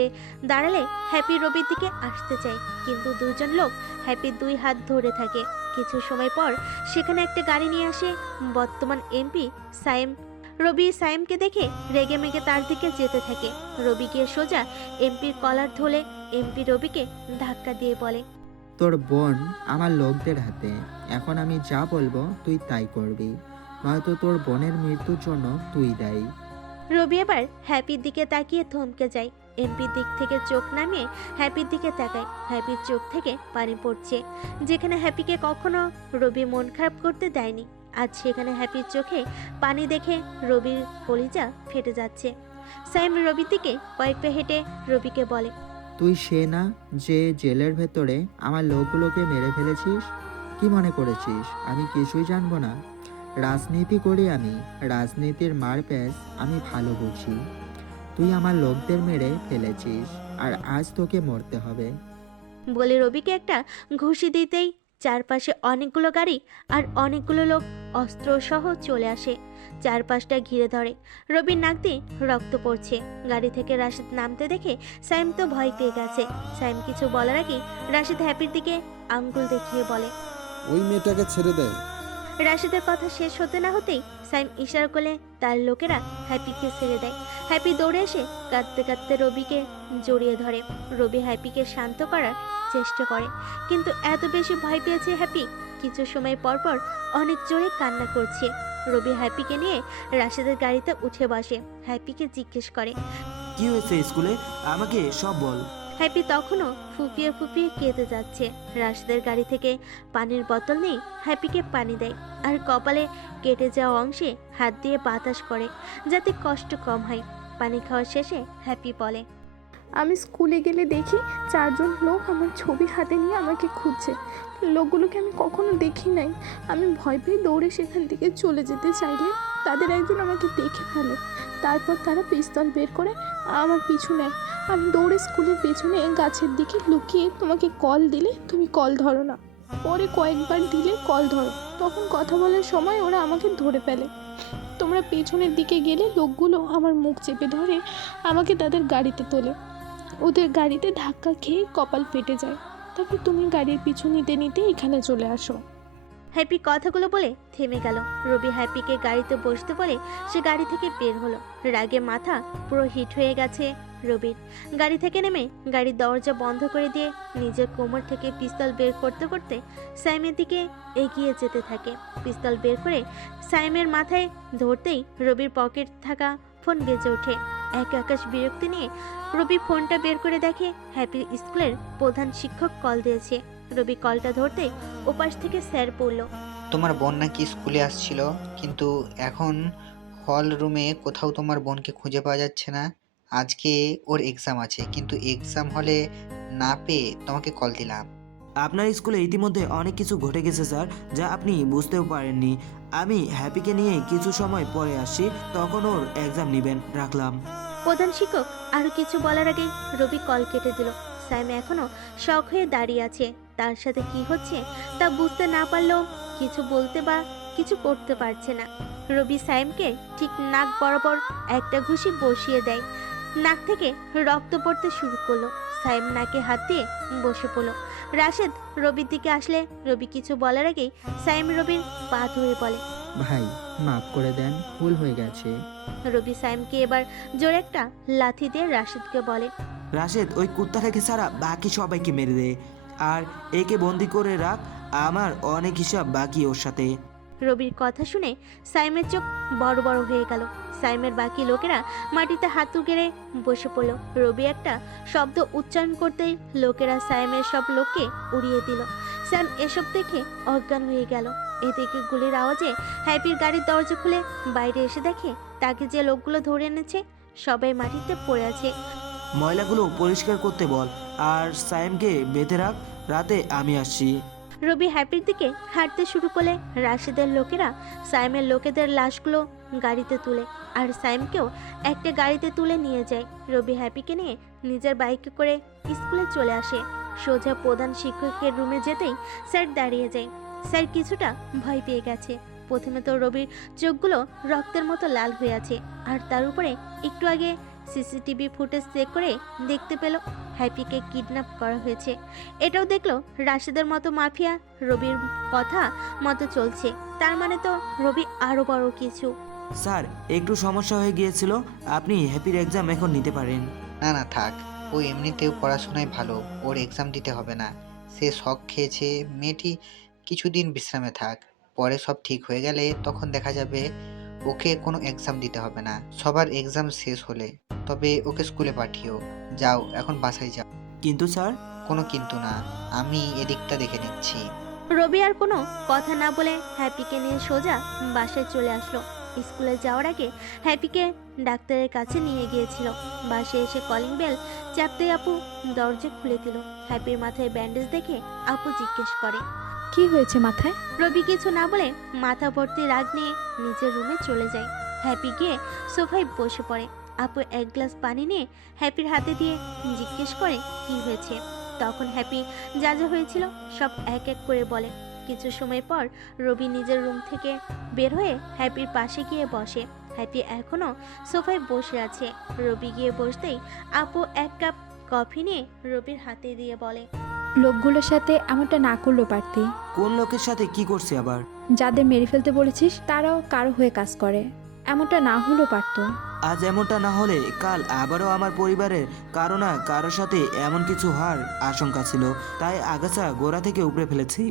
দাঁড়ালে হ্যাপি রবির দিকে আসতে চায়, কিন্তু দুজন লোক হ্যাপির 2 হাত ধরে থাকে। কিছু সময় পর সেখানে একটা গাড়ি নিয়ে আসে বর্তমান এমপি সাইম। রবি সাইমকে দেখে রেগে মেগে তার দিকে যেতে থাকে। রবি গিয়ে সোজা এমপির কলার ধরে এমপি রবিকে ধাক্কা দিয়ে বলে, তোর বোন আমার লোকদের হাতে, এখন আমি যা বলবো তুই তাই করবি, নয়তো তোর বোনের মৃত্যুর জন্য তুই দায়ী। রবি এবার হ্যাপির দিকে তাকিয়ে থমকে যায়। এমপির দিক থেকে চোখ নামিয়ে হ্যাপির দিকে তাকায়। হ্যাপির চোখ থেকে পানি পড়ছে। যেখানে হ্যাপিকে কখনো রবি মন খারাপ করতে দেয়নি, আজ সেখানে হ্যাপির চোখে পানি দেখে রবির কলিজা ফেটে যাচ্ছে। সাইম রবির দিকে কয়েক পা হেঁটে রবিকে বলে, তুই সে না যে জেলের ভেতরে আমার লোকগুলোকে মেরে ফেলেছিস? কি মনে করেছিস আমি কিছুই জানবো না? রাজনীতি করি আমি, রাজনীতির মারপ্যাচ আমি ভালো বুঝি। তুই আমার লোকদের মেরে ফেলেছিস আর আজ তোকে মরতে হবে। বলে রবিকে একটা ঘুষি দিতেই চারপাশে অনেকগুলো গাড়ি আর অনেকগুলো লোক অস্ত্র সহ চলে আসে। চারপাশটা ঘিরে ধরে। রবির নাক দিয়ে রক্ত পড়ছে। গাড়ি থেকে রাশেদ নামতে দেখে সাইম তো ভয় পেয়ে গেছে। সাইম কিছু বলার আগে রাশেদ হ্যাপির দিকে আঙ্গুল দেখিয়ে বলে, ওই মেয়েটাকে ছেড়ে দেয়। রাশেদের কথা শেষ হতে না হতেই সাইম ইশারা করলে তার লোকেরা হ্যাপিকে ছেড়ে দেয়। হ্যাপি দৌড়ে এসে কাঁদতে কাঁদতে রবিকে জড়িয়ে ধরে। রবি হ্যাপিকে শান্ত করার চেষ্টা করে, কিন্তু এত বেশি ভয় পেয়েছে হ্যাপি কিছু সময় পর পর অনেক জোরে কান্না করছে। রবি হ্যাপিকে নিয়ে রাশেদের গাড়িতে উঠে বসে। হ্যাপিকে জিজ্ঞেস করে, কি হয়েছে স্কুলে, আমাকে সব বল। হ্যাপি তখনও ফুপিয়ে ফুপিয়ে কেঁদে যাচ্ছে। রাশেদের গাড়ি থেকে পানির বোতল নিয়ে হ্যাপিকে পানি দেয় আর কপালে কেটে যাওয়া অংশে হাত দিয়ে বাতাস করে যাতে কষ্ট কম হয়। পানি খাওয়া শেষে হ্যাপি বলে, আমি স্কুলে গেলে দেখি 4 জন লোক আমার ছবি হাতে নিয়ে আমাকে খুঁজছে। লোকগুলোকে আমি কখনো দেখি নাই। আমি ভয় পেয়ে দৌড়ে সেখান থেকে চলে যেতে চাইলে তাদের একজন আমাকে দেখে ফেলে। তারপর তারা পিস্তল বের করে আমার পিছু নেয়। আমি দৌড়ে স্কুলের পেছনে গাছের দিকে লুকিয়ে তোমাকে কল দিলে তুমি কল ধরো না, পরে কয়েকবার দিলে কল ধরো, তখন কথা বলার সময় ওরা আমাকে ধরে ফেলে। তোমরা পেছনের দিকে গেলে লোকগুলো আমার মুখ চেপে ধরে আমাকে তাদের গাড়িতে তোলে। ওদের গাড়িতে ধাক্কা খেয়ে কপাল ফেটে যায়। তারপর তুমি গাড়ির পিছু নিতে নিতে এখানে চলে আসো। হ্যাপি কথাগুলো বলে থেমে গেল। রবি হ্যাপিকে গাড়িতে বসতে বলে সে গাড়ি থেকে বের হলো। রাগে মাথা পুরো হিট হয়ে গেছে রবির। গাড়ি থেকে নেমে গাড়ির দরজা বন্ধ করে দিয়ে নিজের কোমর থেকে পিস্তল বের করতে করতে সাইমের দিকে এগিয়ে যেতে থাকে। পিস্তল বের করে সাইমের মাথায় ধরতেই রবির পকেট থাকা ফোন বেজে ওঠে। এক আকাশ বিরক্তি নিয়ে রবি ফোনটা বের করে দেখে হ্যাপির স্কুলের প্রধান শিক্ষক কল দিয়েছে। রবি কলটা ধরতে ওপাশ থেকে স্যার বলল, তোমার বোন নাকি স্কুলে আসছিল, কিন্তু এখন হল রুমে কোথাও তোমার বোনকে খুঁজে পাওয়া যাচ্ছে না। আজকে ওর এক্সাম আছে, কিন্তু এক্সাম হলে না পেয়ে তোমাকে কল দিলাম। আপনার স্কুলে ইতিমধ্যে অনেক কিছু ঘটে গেছে স্যার, যা আপনি বুঝতেও পারেননি। আমি হ্যাপিকে নিয়ে কিছু সময় পরে আসছি, তখন ওর এক্সাম নেবেন। রাখলাম। প্রধান শিক্ষক আরো কিছু বলার আগে রবি কল কেটে দিল। সাইম এখনো শখ হয়ে দাঁড়িয়ে আছে। তার সাথে কি হচ্ছে তা বুঝতে না পারলেও কিছু বলতে বা কিছু করতে পারছে না। রবি সাইমকে ঠিক নাক বরাবর একটা ঘুষি বসিয়ে দেয়। নাক থেকে রক্ত পড়তে শুরু করলো। সাইম নাকে হাত দিয়ে বসে পড়লো। রাশেদ রবির দিকে আসলে রবি কিছু বলার আগেই সাইম রবির পা ধরে বলে, ভাই মাফ করে দেন, ভুল হয়ে গেছে। রবি সাইমকে এবার জোরে একটা লাথি দিয়ে রাশেদকে বলে, রাশেদ, ওই কুত্তাটাকে ছাড়া বাকি সবাইকে মেরে দে, আর একে বন্দি করে রাখ, আমার অনেক হিসাব বাকি ওর সাথে। রবির কথা শুনে সাইমের চোখ বড় বড় হয়ে গেল। সাইমের বাকি লোকেরা মাটিতে হাঁটু গেড়ে বসে পড়ল। রবি একটা শব্দ উচ্চারণ করতেই লোকেরা সাইমের সব লোককে উড়িয়ে দিল। স্যাম এসব দেখে অজ্ঞান হয়ে গেল। এদিকে গুলির আওয়াজে হ্যাপির গাড়ির দরজা খুলে বাইরে এসে দেখে তাকে যে লোকগুলো ধরে এনেছে সবাই মাটিতে পড়ে আছে। ময়লাগুলো পরিষ্কার করতে বল, আর সাইমকে বেঁধে রাখ, রাতে আমি আসছি। রবি হ্যাপির দিকে হাঁটতে শুরু করলে রাশেদের লোকেরা সাইমের লোকেদের লাশগুলো গাড়িতে তুলে আর সাইমকেও একটা গাড়িতে তুলে নিয়ে যায়। রবি হ্যাপিকে নিয়ে নিজের বাইকে করে স্কুলে চলে আসে। সোজা প্রধান শিক্ষকের রুমে যেতেই স্যার দাঁড়িয়ে যায়। স্যার কিছুটা ভয় পেয়ে গেছে। প্রথমে তো রবির চোখগুলো রক্তের মতো লাল হয়ে আছে, আর তার উপরে একটু আগে সিসিটিভি ফুটেজ চেক করে দেখতে পেল হ্যাপিকে কিডন্যাপ করা হয়েছে। এটাও দেখলো রাশেদের মতো মাফিয়া রবির কথা মতো চলছে। তার মানে তো রবি আরো বড় কিছু। স্যার, একটু সমস্যা হয়ে গিয়েছিল, আপনি হ্যাপির এক্সাম এখন নিতে পারেন। না না থাক, ও এমনিতেও পড়াশোনায় ভালো, ওর এক্সাম দিতে হবে না। সে শখ খেয়েছে, মেয়েটি কিছুদিন বিশ্রামে থাক, পরে সব ঠিক হয়ে গেলে তখন দেখা যাবে ওকে কোনো এক্সাম দিতে হবে না। সবার এক্সাম শেষ হলে তবে ওকে স্কুলে পাঠিও। যাও এখন বাসায় যাও। কিন্তু স্যার। কোনো কিন্তু না, আমি এদিকটা দেখে নিচ্ছি। রবি আর কোনো কথা না বলে হ্যাপিকে নিয়ে সোজা বাসায় চলে আসলো। স্কুলে যাওয়ার আগে হ্যাপিকে ডাক্তারের কাছে নিয়ে গিয়েছিল। বাসায় এসে কলিং বেল চাপতেই আপু দরজা খুলে দিল। হ্যাপির মাথায় ব্যান্ডেজ দেখে আপু জিজ্ঞেস করে, কি হয়েছে মাথায়? রবি কিছু না বলে মাথা ভর্তি রাগ নিয়ে নিজের রুমে চলে যায়। হ্যাপি গিয়ে সোফায় বসে পড়ে। আপু এক গ্লাস পানি নিয়ে হ্যাপির হাতে দিয়ে জিজ্ঞেস করে কি হয়েছে। তখন হ্যাপি যা যা হয়েছিল সব এক এক করে বলে। কিছু সময় পর রবি নিজের রুম থেকে বের হয়ে হ্যাপির পাশে গিয়ে বসে। হ্যাপি এখনো সোফায় বসে আছে। রবি গিয়ে বসতেই আপু এক কাপ কফি নিয়ে রবির হাতে দিয়ে বলে, লোকগুলোর সাথে এমনটা না করলেও পারতি। কোন লোকের সাথে কি করছে আবার? যাদের মেরে ফেলতে বলেছিস তারাও কারো হয়ে কাজ করে, এমনটা না হলেও পারতো। আজ এমনটা না হলে কাল আবারও আমার পরিবারের কারো না কারোর সাথে এমন কিছু হওয়ার আশঙ্কা ছিল, তাই আগাছা গোড়া থেকে উপড়ে ফেলেছি।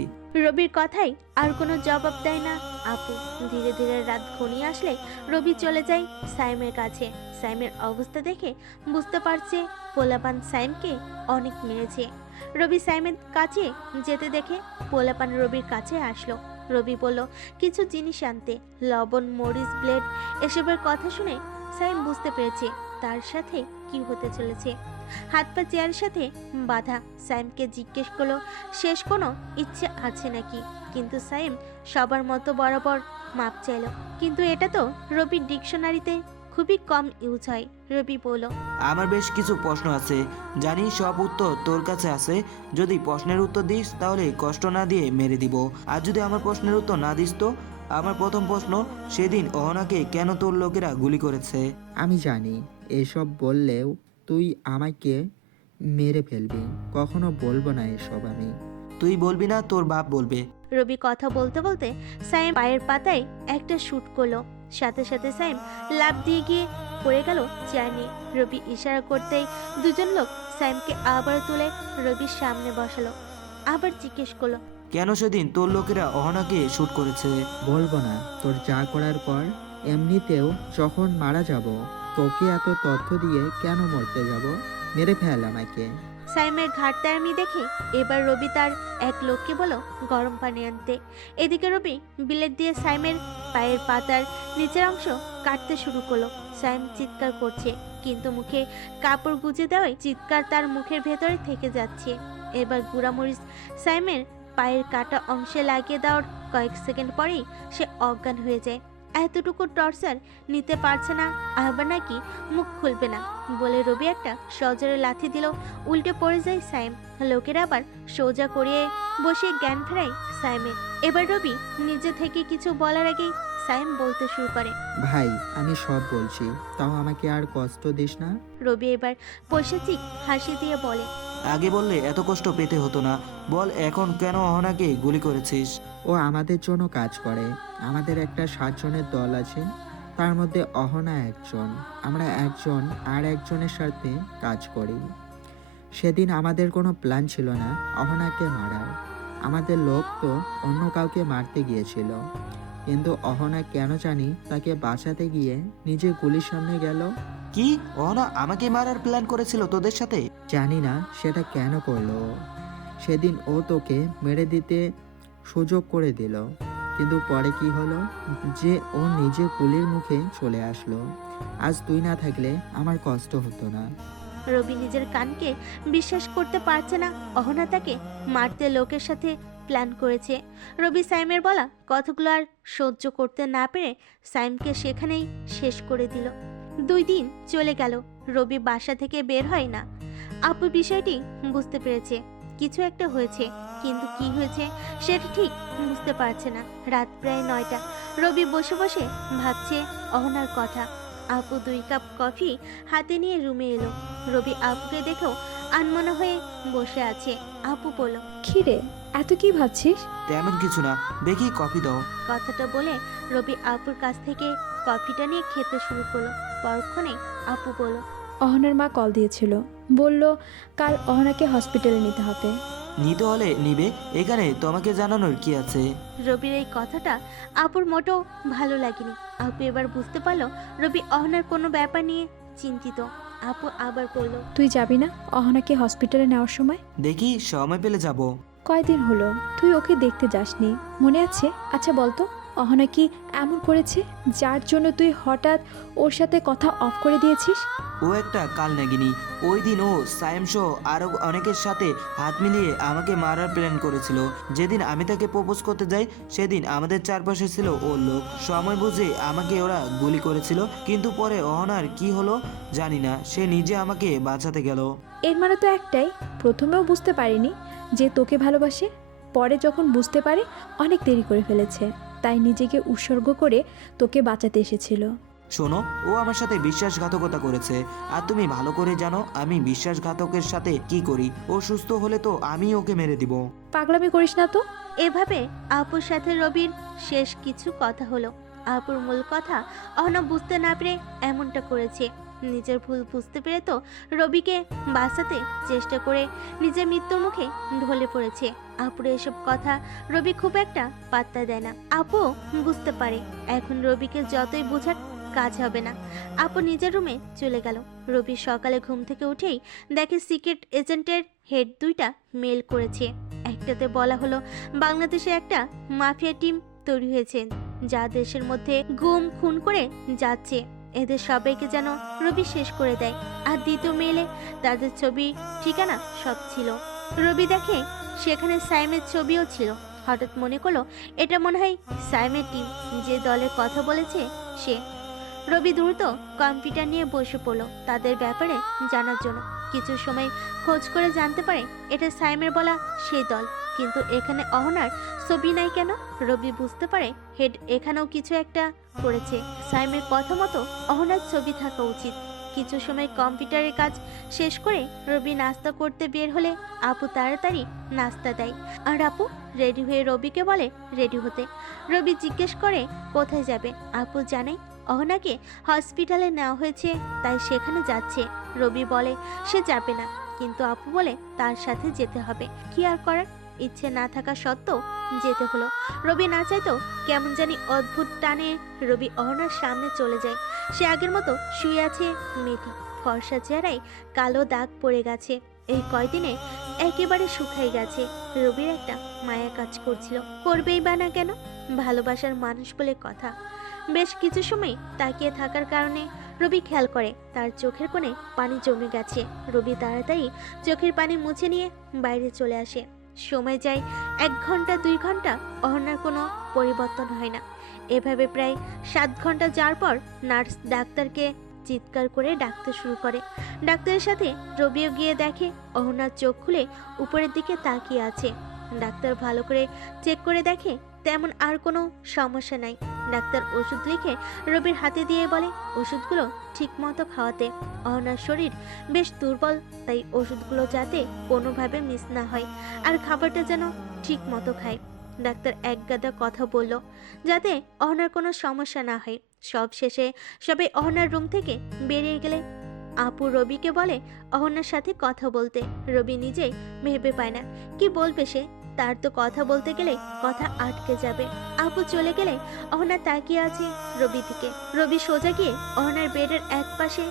রবির কথাই আর কোনো জবাব দেয় না আপু। ধীরে ধীরে রাত ঘনিয়ে আসলে রবি চলে যায় সাইমের কাছে। সাইমের অবস্থা দেখে বুঝতে পারছে পোলাপান সাইমকে অনেক মেরেছে। রবি সাইমের কাছে যেতে দেখে পোলাপান রবির কাছে আসলো। রবি বলল কিছু জিনিস আনতে, লবণ, মরিচ, ব্লেড এসবের কথা শুনে সাইম বুঝতে পেরেছে তার সাথে কি হতে চলেছে। হাত পা চেয়ারের সাথে বাঁধা। সাইমকে জিজ্ঞেস করলো শেষ কোনো ইচ্ছে আছে নাকি, কিন্তু সাইম সবার মতো বরাবর মাপ চাইল। কিন্তু এটা তো রবির ডিকশনারিতে খুবই কম ইউজ হয়। রবি বলল, আমার বেশ কিছু প্রশ্ন আছে, জানি সব উত্তর তোর কাছে আছে। যদি প্রশ্নের উত্তর দিস তাহলে কষ্ট না দিয়ে মেরে দিব, আর যদি আমার প্রশ্নের উত্তর না দিস তো। আমার প্রথম প্রশ্ন, সেদিন অহনাকে কেন তোর লোকেরা গুলি করেছে? আমি জানি এসব বললেও তুই আমাকে মেরে ফেলবি, কখনো বলবো না এসব আমি। তুই বলবি না, তোর বাপ বলবে। রবি কথা বলতে বলতে সাইম পায়ের পাতায় একটা শুট করলো। সাথে সাথে সাইম লাফ দিয়ে গিয়ে পড়ে গেল চেয়ার নিয়ে। রবি ইশারা করতেই দুজন লোক সাইমকে আবার তুলে রবির সামনে বসালো। আবার জিজ্ঞেস করলো, কেন সেদিন তোর লোকেরা অহনাকে শুট করেছে? বলবো না, তোর যা করার কর। এমনিতেও যখন মারা যাব তোকে এত তথ্য দিয়ে কেন মরতে যাব? মেরে ফেল আমাকে। সাইমের ঘাটতারামি দেখে এবার রবি তার এক লোককে বলো গরম পানি আনতে। এদিকে রবি বিলেট দিয়ে সাইমের পায়ের পাতার নিচের অংশ কাটতে শুরু করলো। সাইম চিৎকার করছে, কিন্তু মুখে কাপড় গুজে দেওয়ায় চিৎকার তার মুখের ভেতরে থেকে যাচ্ছে। এবার গুঁড়ামরিচ সাইমের পায়ের কাটা অংশে লাগিয়ে দেওয়ার কয়েক সেকেন্ড পরেই সে অজ্ঞান হয়ে যায়। এতটুকু টর্চার নিতে পারছে না, আবার নাকি মুখ খুলবে না বলে রবি একটা সজোরে লাথি দিল। উল্টে পড়ে যায় সাইম। লোকের আবার সোজা করিয়ে বসে জ্ঞান ফেরায় সাইমের। এবার রবি নিজে থেকে কিছু বলার আগেই সাইম বলতে শুরু করে, ভাই আমি সব বলছি, তাও আমাকে আর কষ্ট দিস না। রবি এবার পৈশাচিক হাসি দিয়ে বলে, আগে বললে এত কষ্ট পেতে হতো না। বল এখন কেন অহনাকে গুলি করেছিস? ও আমাদের জন্য কাজ করে। আমাদের একটা 7 জনের দল আছে, তার মধ্যে অহনা একজন। আমরা একজন আর একজনের সাথে কাজ করি। সেদিন আমাদের কোনো প্ল্যান ছিল না অহনাকে মারার। আমাদের লোক তো অন্য কাউকে মারতে গিয়েছিল। কিন্তু অহনা কেন জানি তাকে বাঁচাতে গিয়ে নিজে গুলির সামনে গেল। কি অহনা আমাকে মারার প্ল্যান করেছিল তোদের সাথে? জানি না সেটা কেন করলো। সেদিন ও তোকে মেরে দিতে সুযোগ করে দিল, কিন্তু পরে কি হলো যে ও নিজে গুলির মুখে চলে আসলো। আজ তুই না থাকলে আমার কষ্ট হতো না। রবি নিজের কানকে বিশ্বাস করতে পারছে না। অহনা তাকে মারতে লোকের সাথে প্ল্যান করেছে। রবি সাইমের বলা কথাগুলো আর সহ্য করতে না পেরে সাইমকে সেখানেই শেষ করে দিল। 2 দিন চলে গেল, রবি বাসা থেকে বের হয় না। আপু বিষয়টি বুঝতে পেরেছে, কিছু একটা হয়েছে, কিন্তু কি হয়েছে সেটা ঠিক বুঝতে পারছে না। রাত প্রায় 9টা। রবি বসে বসে ভাবছে অহনার কথা। আপু 2 কাপ কফি হাতে নিয়ে রুমে এলো। রবি আপুকে দেখেও আনমনা হয়ে বসে আছে। আপু বলল, খিরে এত কি ভাবছিস? তেমন কিছু না, দেখি কফি দাও। কথাটা বলে রবি আপুর কাছ থেকে কফিটা নিয়ে খেতে শুরু করলো। পরক্ষণে আপু বলল, অহনার মা কল দিয়েছিল, বলল কাল অহনাকে হসপিটালে নিতে হবে। নিতে হলে নিবে, এখানে তোমাকে জানানোর কি আছে? রবির এই কথাটা আপুর মোটেও ভালো লাগেনি। আপু এবার বুঝতে পারলো রবি অহনার কোনো ব্যাপার নিয়ে চিন্তিত। আপু আবার বলল, তুই যাবি না অহনাকে হসপিটালে নেওয়ার সময়? দেখি সময় পেলে যাব। কয়দিন হলো তুই ওকে দেখতে যাসনি, মনে আছে? আচ্ছা বলতো, অহনা কি এমন করেছে যার জন্য তুই হঠাৎ ওর সাথে কথা অফ করে দিয়েছিস? ও একটা কাল নাগিনী। ওই দিন ও সায়েম সহ আরো অনেকের সাথে হাত মিলিয়ে আমাকে মারার প্ল্যান করেছিল। যেদিন আমি তাকে প্রপোজ করতে যাই সেদিন আমাদের চারপাশে ছিল ওর লোক। সময় বুঝে আমাকে ওরা গুলি করেছিল, কিন্তু পরে অহনার কি হলো জানি না, সে নিজে আমাকে বাঁচাতে গেল। এর মানে তো একটাই, প্রথমেও বুঝতে পারিনি যে তোকে ভালোবাসে, পরে যখন বুঝতে পারে অনেক দেরি করে ফেলেছে, তাই নিজেকে উৎসর্গ করে তোকে বাঁচাতে এসেছিল। শোনো, ও আমার সাথে বিশ্বাসঘাতকতা করেছে, আর তুমি ভালো করে জানো আমি বিশ্বাসঘাতকের সাথে কি করি। ও সুস্থ হলে তো আমি ওকে মেরে দিব। পাগলামি করিস না তো। এভাবে আপুর সাথে রবির শেষ কিছু কথা হলো। আপুর মূল কথা অহনা বুঝতে না পেরে এমনটা করেছে। নিজের ভুল বুঝতে পেরে তো রবিকে বাঁচাতে চেষ্টা করে নিজের মৃত্যুর মুখে ঢলে পড়েছে। আপুর এসব কথা রবি খুব একটা পাত্তা দেয় না। আপু বুঝতে পারে এখন রবিকে যতই বোঝাক কাজ হবে না। আপু নিজের রুমে চলে গেল। রবি সকালে ঘুম থেকে উঠেই দেখে সিক্রেট এজেন্টের হেড 2টা মেল করেছে। একটাতে বলা হলো বাংলাদেশে একটা মাফিয়া টিম তৈরি হয়েছে যা দেশের মধ্যে গুম খুন করে যাচ্ছে, এদের সবাইকে যেন রবি শেষ করে দেয়। আর দ্বিতীয় মেলে তাদের ছবি ঠিকানা সব ছিল। রবি দেখে সেখানে সাইমের ছবিও ছিল। হঠাৎ মনে করলো এটা মনে হয় সাইমের টিম, যে দলের কথা বলেছে সে। রবি দ্রুত কম্পিউটার নিয়ে বসে পড়লো তাদের ব্যাপারে জানার জন্য। কিছু সময় খোঁজ করে জানতে পারে এটা সাইমের বলা সেই দল, কিন্তু এখানে অহনার ছবি নাই কেন? রবি বুঝতে পারে হেড এখানেও কিছু একটা করেছে। সাইমের কথা মতো অহনার ছবি থাকা উচিত। কিছু সময় কম্পিউটারের কাজ শেষ করে রবি নাস্তা করতে বের হলে আপু তাড়াতাড়ি নাস্তা দেয়, আর আপু রেডি হয়ে রবিকে বলে রেডি হতে। রবি জিজ্ঞেস করে কোথায় যাবে। আপু জানে অহনাকে হসপিটালে নেওয়া হয়েছে, তাই সেখানে যাচ্ছে। রবি বলে সে যাবে না, কিন্তু আপু বলে তার সাথে যেতে হবে। কি আর করার, ইচ্ছে না থাকা সত্ত্বেও যেতে হলো। রবি না চাইতেও কেমন জানি অদ্ভুত টানে রবি অহনার সামনে চলে যায়। সে আগের মতো শুয়ে আছে মেয়েটি, ফর্সা চেহারায় কালো দাগ পড়ে গেছে। এই কয়দিনে একেবারে শুকাই গেছে। রবির একটা মায়া কাজ করছিল, করবেই বা না কেন, ভালোবাসার মানুষ বলে কথা। বেশ কিছু সময় তাকিয়ে থাকার কারণে রবি খেয়াল করে তার চোখের কোণে পানি জমে গেছে। রবি তাড়াতাড়ি চোখের পানি মুছে নিয়ে বাইরে চলে আসে। সময় যায় 1 ঘন্টা 2 ঘন্টা, অহনার কোনো পরিবর্তন হয় না। এভাবে প্রায় 7 ঘন্টা যাওয়ার পর নার্স ডাক্তারকে চিৎকার করে ডাকতে শুরু করে। ডাক্তারের সাথে রবিও গিয়ে দেখে অহনার চোখ খুলে উপরের দিকে তাকিয়ে আছে। ডাক্তার ভালো করে চেক করে দেখে তেমন আর কোনো সমস্যা নাই। ডাক্তার ওষুধ লিখে রবির হাতে দিয়ে বলে ওষুধগুলো ঠিক মতো খাওয়াতে। অহনার শরীর বেশ দুর্বল, তাই ওষুধগুলো যাতে কোনোভাবে মিস না হয়, আর খাবারটা যেন ঠিক মতো খায়। ডাক্তার এক গাদা কথা বলল যাতে অহনার কোনো সমস্যা না হয়। সব শেষে সবাই অহনার রুম থেকে বেরিয়ে গেলে আপু রবিকে বলে অহনার সাথে কথা বলতে। রবি নিজেই ভেবে পায় না কি বলবে সে। তার তো কথা বলতে গেলে কথা আটকে যাবে। আপু চলে গেলে অহনা তাকিয়ে আছে রবির দিকে। রবি সোজা গিয়ে অহনার বেডের এক পাশে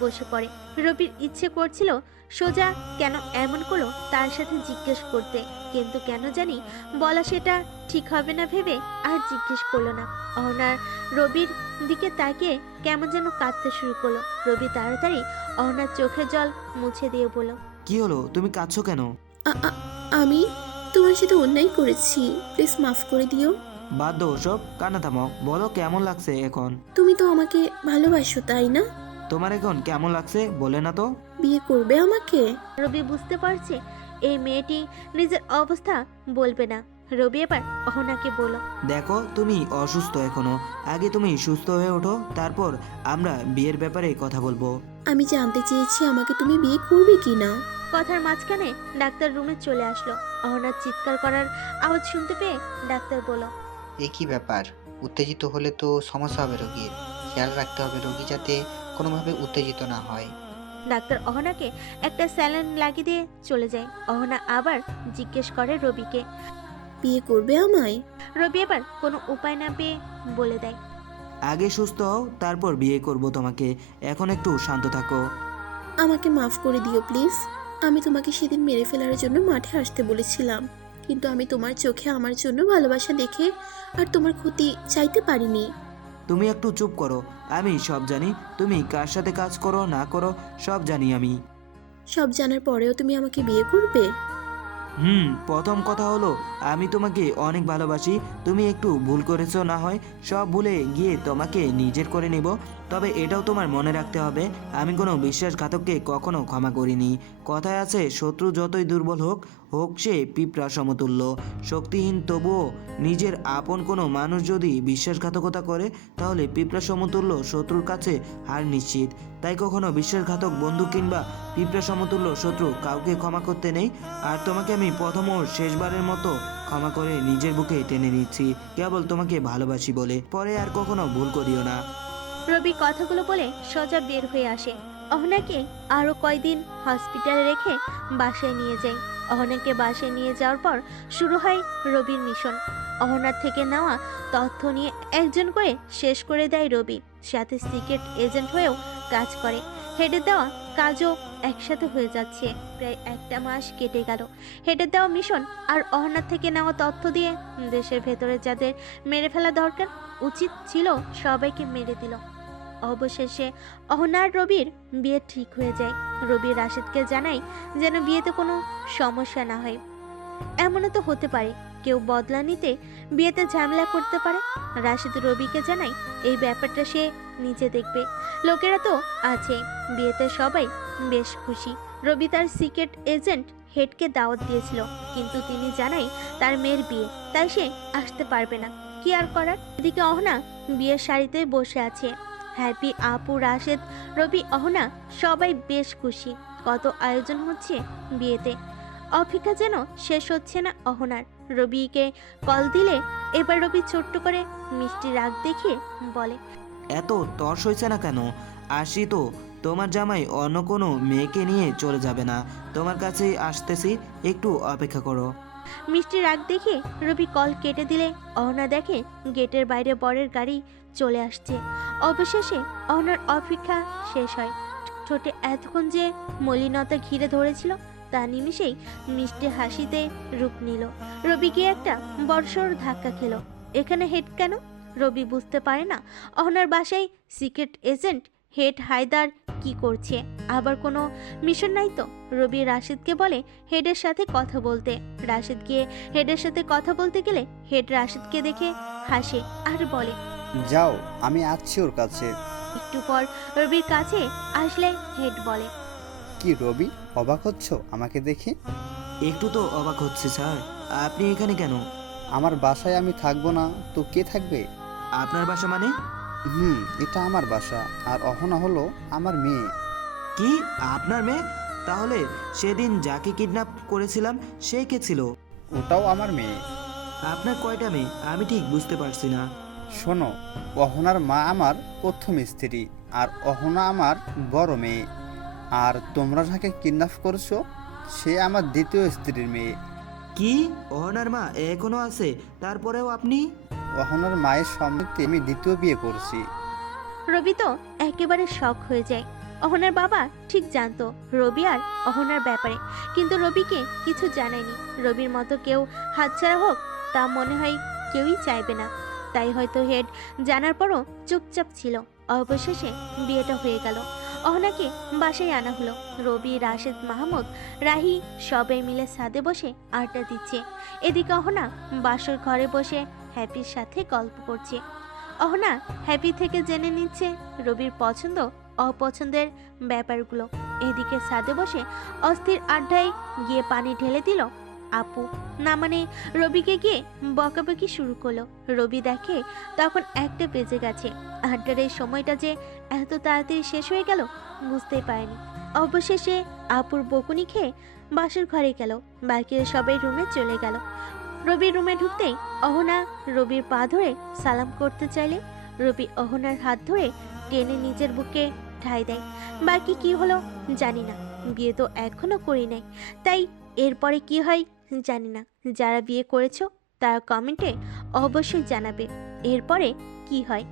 বসে পড়ে। রবির ইচ্ছে করছিল সোজা কেন এমন করলো তার সাথে জিজ্ঞেস করতে, কিন্তু কেন জানি বলা সেটা ঠিক হবে না ভেবে আর জিজ্ঞেস করলো না। অহনার রবির দিকে তাকিয়ে কেমন যেন কাঁদতে শুরু করলো। রবি তাড়াতাড়ি অহনার চোখের জল মুছে দিয়ে বলল, কি হলো, তুমি কাঁদছো কেন? আমি তোমার সাথে অন্যায় করেছি, প্লিজ মাফ করে দিও। বাদ দাও ওসব, কান্না থামাও। বলো কেমন লাগছে এখন? তুমি তো আমাকে ভালোবাসো তাই না? তোমার এখন কেমন লাগছে বলে না তো? বিয়ে করবে আমাকে? রবি বুঝতে পারছে এই মেয়েটি নিজের অবস্থা বলবে না। রবি এবার অহনাকে বলল, দেখো তুমি অসুস্থ এখনো, আগে তুমি সুস্থ হয়ে ওঠো, তারপর আমরা বিয়ের ব্যাপারে কথা বলবো। আমি জানতে চেয়েছি আমাকে তুমি বিয়ে করবে কি না। কথার মাঝখানে ডাক্তার রুমে চলে আসলো। অহনার চিৎকার করার আওয়াজ শুনতে পেয়ে ডাক্তার বলল, এ কি ব্যাপার? উত্তেজিত হলে তো সমস্যা হবে রোগীর। খেয়াল রাখতে হবে রোগী যাতে কোনোভাবে উত্তেজিত না হয়। ডাক্তার অহনাকে একটা স্যালাইন লাগিয়ে দিয়ে চলে যায়। অহনা আবার জিজ্ঞেস করে রবিকে। বিয়ে করবে আমায়? রবি এবার কোনো উপায় না পেয়ে বলে দেয়, আগে সুস্থ হও, তারপর বিয়ে করব তোমাকে। এখন একটু শান্ত থাকো। আমাকে মাফ করে দিও প্লিজ। আমি তোমাকে সেদিন মেরে ফেলার জন্য মাঠে আসতে বলেছিলাম, কিন্তু আমি তোমার চোখে আমার জন্য ভালোবাসা দেখে আর তোমার ক্ষতি চাইতে পারিনি। তুমি একটু চুপ করো, আমি সব জানি। তুমি কার সাথে কাজ করো না করো সব জানি আমি। সব জানার পরেও তুমি আমাকে বিয়ে করবে? প্রথম কথা হলো আমি তোমাকে অনেক ভালোবাসি। তুমি একটু ভুল করেছো, না হয় সব ভুলে গিয়ে তোমাকে নিজের করে নেব। তবে এটাও তোমার মনে রাখতে হবে, আমি কোনো বিশ্বাসঘাতককে কখনো ক্ষমা করিনি। কথায় আছে, শত্রু যতই দুর্বল হোক হোক সে পিঁপড়া সমতুল্য। শক্তিহীন তবুও নিজের আপন কোনো মানুষ যদি বিশ্বাসঘাতকতা করে, তাহলে পিঁপড়া সমতুল্য শত্রুর কাছে হার নিশ্চিত। তাই কখনো বিশ্বাসঘাতক বন্ধু কিংবা পিঁপড়া সমতুল্য শত্রু কাউকে ক্ষমা করতে নেই। আর তোমাকে আমি প্রথম ও শেষবারের মতো ক্ষমা করে নিজের বুকে টেনে নিচ্ছি, কেবল তোমাকে ভালোবাসি বলে। পরে আর কখনো ভুল করিও না। রবি কথাগুলো বলে সোজা বের হয়ে আসে। অহনাকে আরো কয়দিন হসপিটালে রেখে বাসায় নিয়ে যায়। অহনাকে বাসায় নিয়ে যাওয়ার পর শুরু হয় রবির মিশন। অহনার থেকে নেওয়া তথ্য নিয়ে একজন করে শেষ করে দেয় রবি। সাথে সিক্রেট এজেন্ট হয়েও কাজ করে। হেডে দেওয়া কাজও একসাথে হয়ে যাচ্ছে। প্রায় একটা মাস কেটে গেল। হেডে দেওয়া মিশন আর অহনার থেকে নেওয়া তথ্য দিয়ে দেশের ভেতরে যাদের মেরে ফেলা দরকার উচিত ছিল সবাইকে মেরে দিল। অবশেষে অহনা আর রবির বিয়ে ঠিক হয়ে যায়। রবি রাশেদকে জানায় যেন বিয়েতে কোনো সমস্যা না হয়। এমনও তো হতে পারে কেউ বদলা নিতে বিয়েতে ঝামেলা করতে পারে। রাশেদ রবিকে জানায় এই ব্যাপারটা সে নিজে দেখবে। লোকেরা তো আছে। বিয়েতে সবাই বেশ খুশি। রবি তার সিক্রেট এজেন্ট হেডকে দাওয়াত দিয়েছিল, কিন্তু তিনি জানায় তার মেয়ের বিয়ে, তাই সে আসতে পারবে না। কি আর করার। এদিকে অহনা বিয়ের শাড়িতে বসে আছে। হ্যাপি, আপু, রাশেদ, রবি, অহনা সবাই বেশ খুশি। কত আয়োজন হচ্ছে বিয়েতে। অপেক্ষা যেন শেষ হচ্ছে না অহনার। রবিকে কল দিলে এবার রবি ছোট্ট করে মিষ্টি রাগ দেখিয়ে বলে, এত তর্স হয়েছে না কেন? আসি তো, তোমার জামাই অন্য কোনো মেয়েকে নিয়ে চলে যাবে না। তোমার কাছেই আসতেছি, একটু অপেক্ষা করো। মিষ্টি রাগ দেখে রবি কল কেটে দিলে অহনা দেখে গেটের বাইরে বরের গাড়ি চলে আসছে। অবশেষে অহনার অপেক্ষা শেষ হয়। ঠোঁটে এতক্ষণ যে মলিনতা ঘিরে ধরেছিল তা নিমিষেই মিষ্টি হাসিতে রূপ নিল। রবি গিয়ে একটা বড়সড় ধাক্কা খেল। এখানে হেড কেন? রবি বুঝতে পারে না অহনার বাসায় সিক্রেট এজেন্ট হেড হায়দার কি করছে। আবার কোনো মিশন নাই তো? রবি রাশিদকে বলে হেডের সাথে কথা বলতে। রাশিদ গিয়ে হেডের সাথে কথা বলতে গেলে হেড রাশিদকে দেখে হাসে আর বলে, যাও, আমি আছি ওর কাছে। একটু পর রবির কাছে আসলে হেড বলে, কি রবি, অবাক হচ্ছ আমাকে দেখে? একটু তো অবাক হচ্ছে স্যার। আপনি এখানে কেন? আমার বাসায় আমি থাকবো না তো কে থাকবে? আপনার বাসা মানে? এটা আমার বাসা, আর অহনা হলো আমার মেয়ে। কি, আপনার মেয়ে? তাহলে সেদিন যাকে কিডন্যাপ করেছিলাম সে কে ছিল? ওটাও আমার মেয়ে। আপনার কয়টা মেয়ে আমি ঠিক বুঝতে পারছি না। শোনো, অহনার মা আমার প্রথম স্ত্রী, আর অহনা আমার বড় মেয়ে। আর তোমরা যাকে কিডন্যাপ করছো সে আমার দ্বিতীয় স্ত্রীর মেয়ে। কি অহনার মা এখনো আছে? তারপরেও আপনি? অহনার মায়ের সম্মতিতে আমি দ্বিতীয় বিয়ে করছি। রবি তো একেবারে শক হয়ে যায়। অহনার বাবা ঠিক জানতো রবি আর অহনার ব্যাপারে, কিন্তু রবিকে কিছু জানায়নি। রবির মতো কেউ হাতছাড়া হোক তা মনে হয় কেউই চাইবে না। তাই হয়তো হেড জানার পরও চুপচাপ ছিল। অবশেষে বিয়েটা হয়ে গেল। অহনাকে বাসায় আনা হলো। রবি, রাশেদ, মাহমুদ, রাহি সবাই মিলে ছাদে বসে আড্ডা দিচ্ছে। এদিকে অহনা বাসর ঘরে বসে হ্যাপির সাথে গল্প করছে। অহনা হ্যাপি থেকে জেনে নিচ্ছে রবির পছন্দ অপছন্দের ব্যাপারগুলো। এদিকে ছাদে বসে অস্থির আড্ডায় গিয়ে পানি ঢেলে দিল আপু, না মানে রবিকে গিয়ে বকাবকি শুরু করলো। রবি দেখে তখন 1টা বেজে গেছে। আড্ডার এই সময়টা যে এত তাড়াতাড়ি শেষ হয়ে গেল বুঝতেই পারেনি। অবশেষে আপুর বকুনি খেয়ে বাসর ঘরে গেল। বাকিরা সবাই রুমে চলে গেল। রবির রুমে ঢুকতেই অহনা রবির পা ধরে সালাম করতে চাইলে রবি অহনার হাত ধরে টেনে নিজের বুকে ঠাঁই দেয়। বাকি কি হলো জানি না, বিয়ে তো এখনো করি নাই, তাই এরপরে কি হয় জানি না। যারা বিয়ে করেছো তারা কমেন্টে অবশ্যই জানাবে এরপরে কি হয়।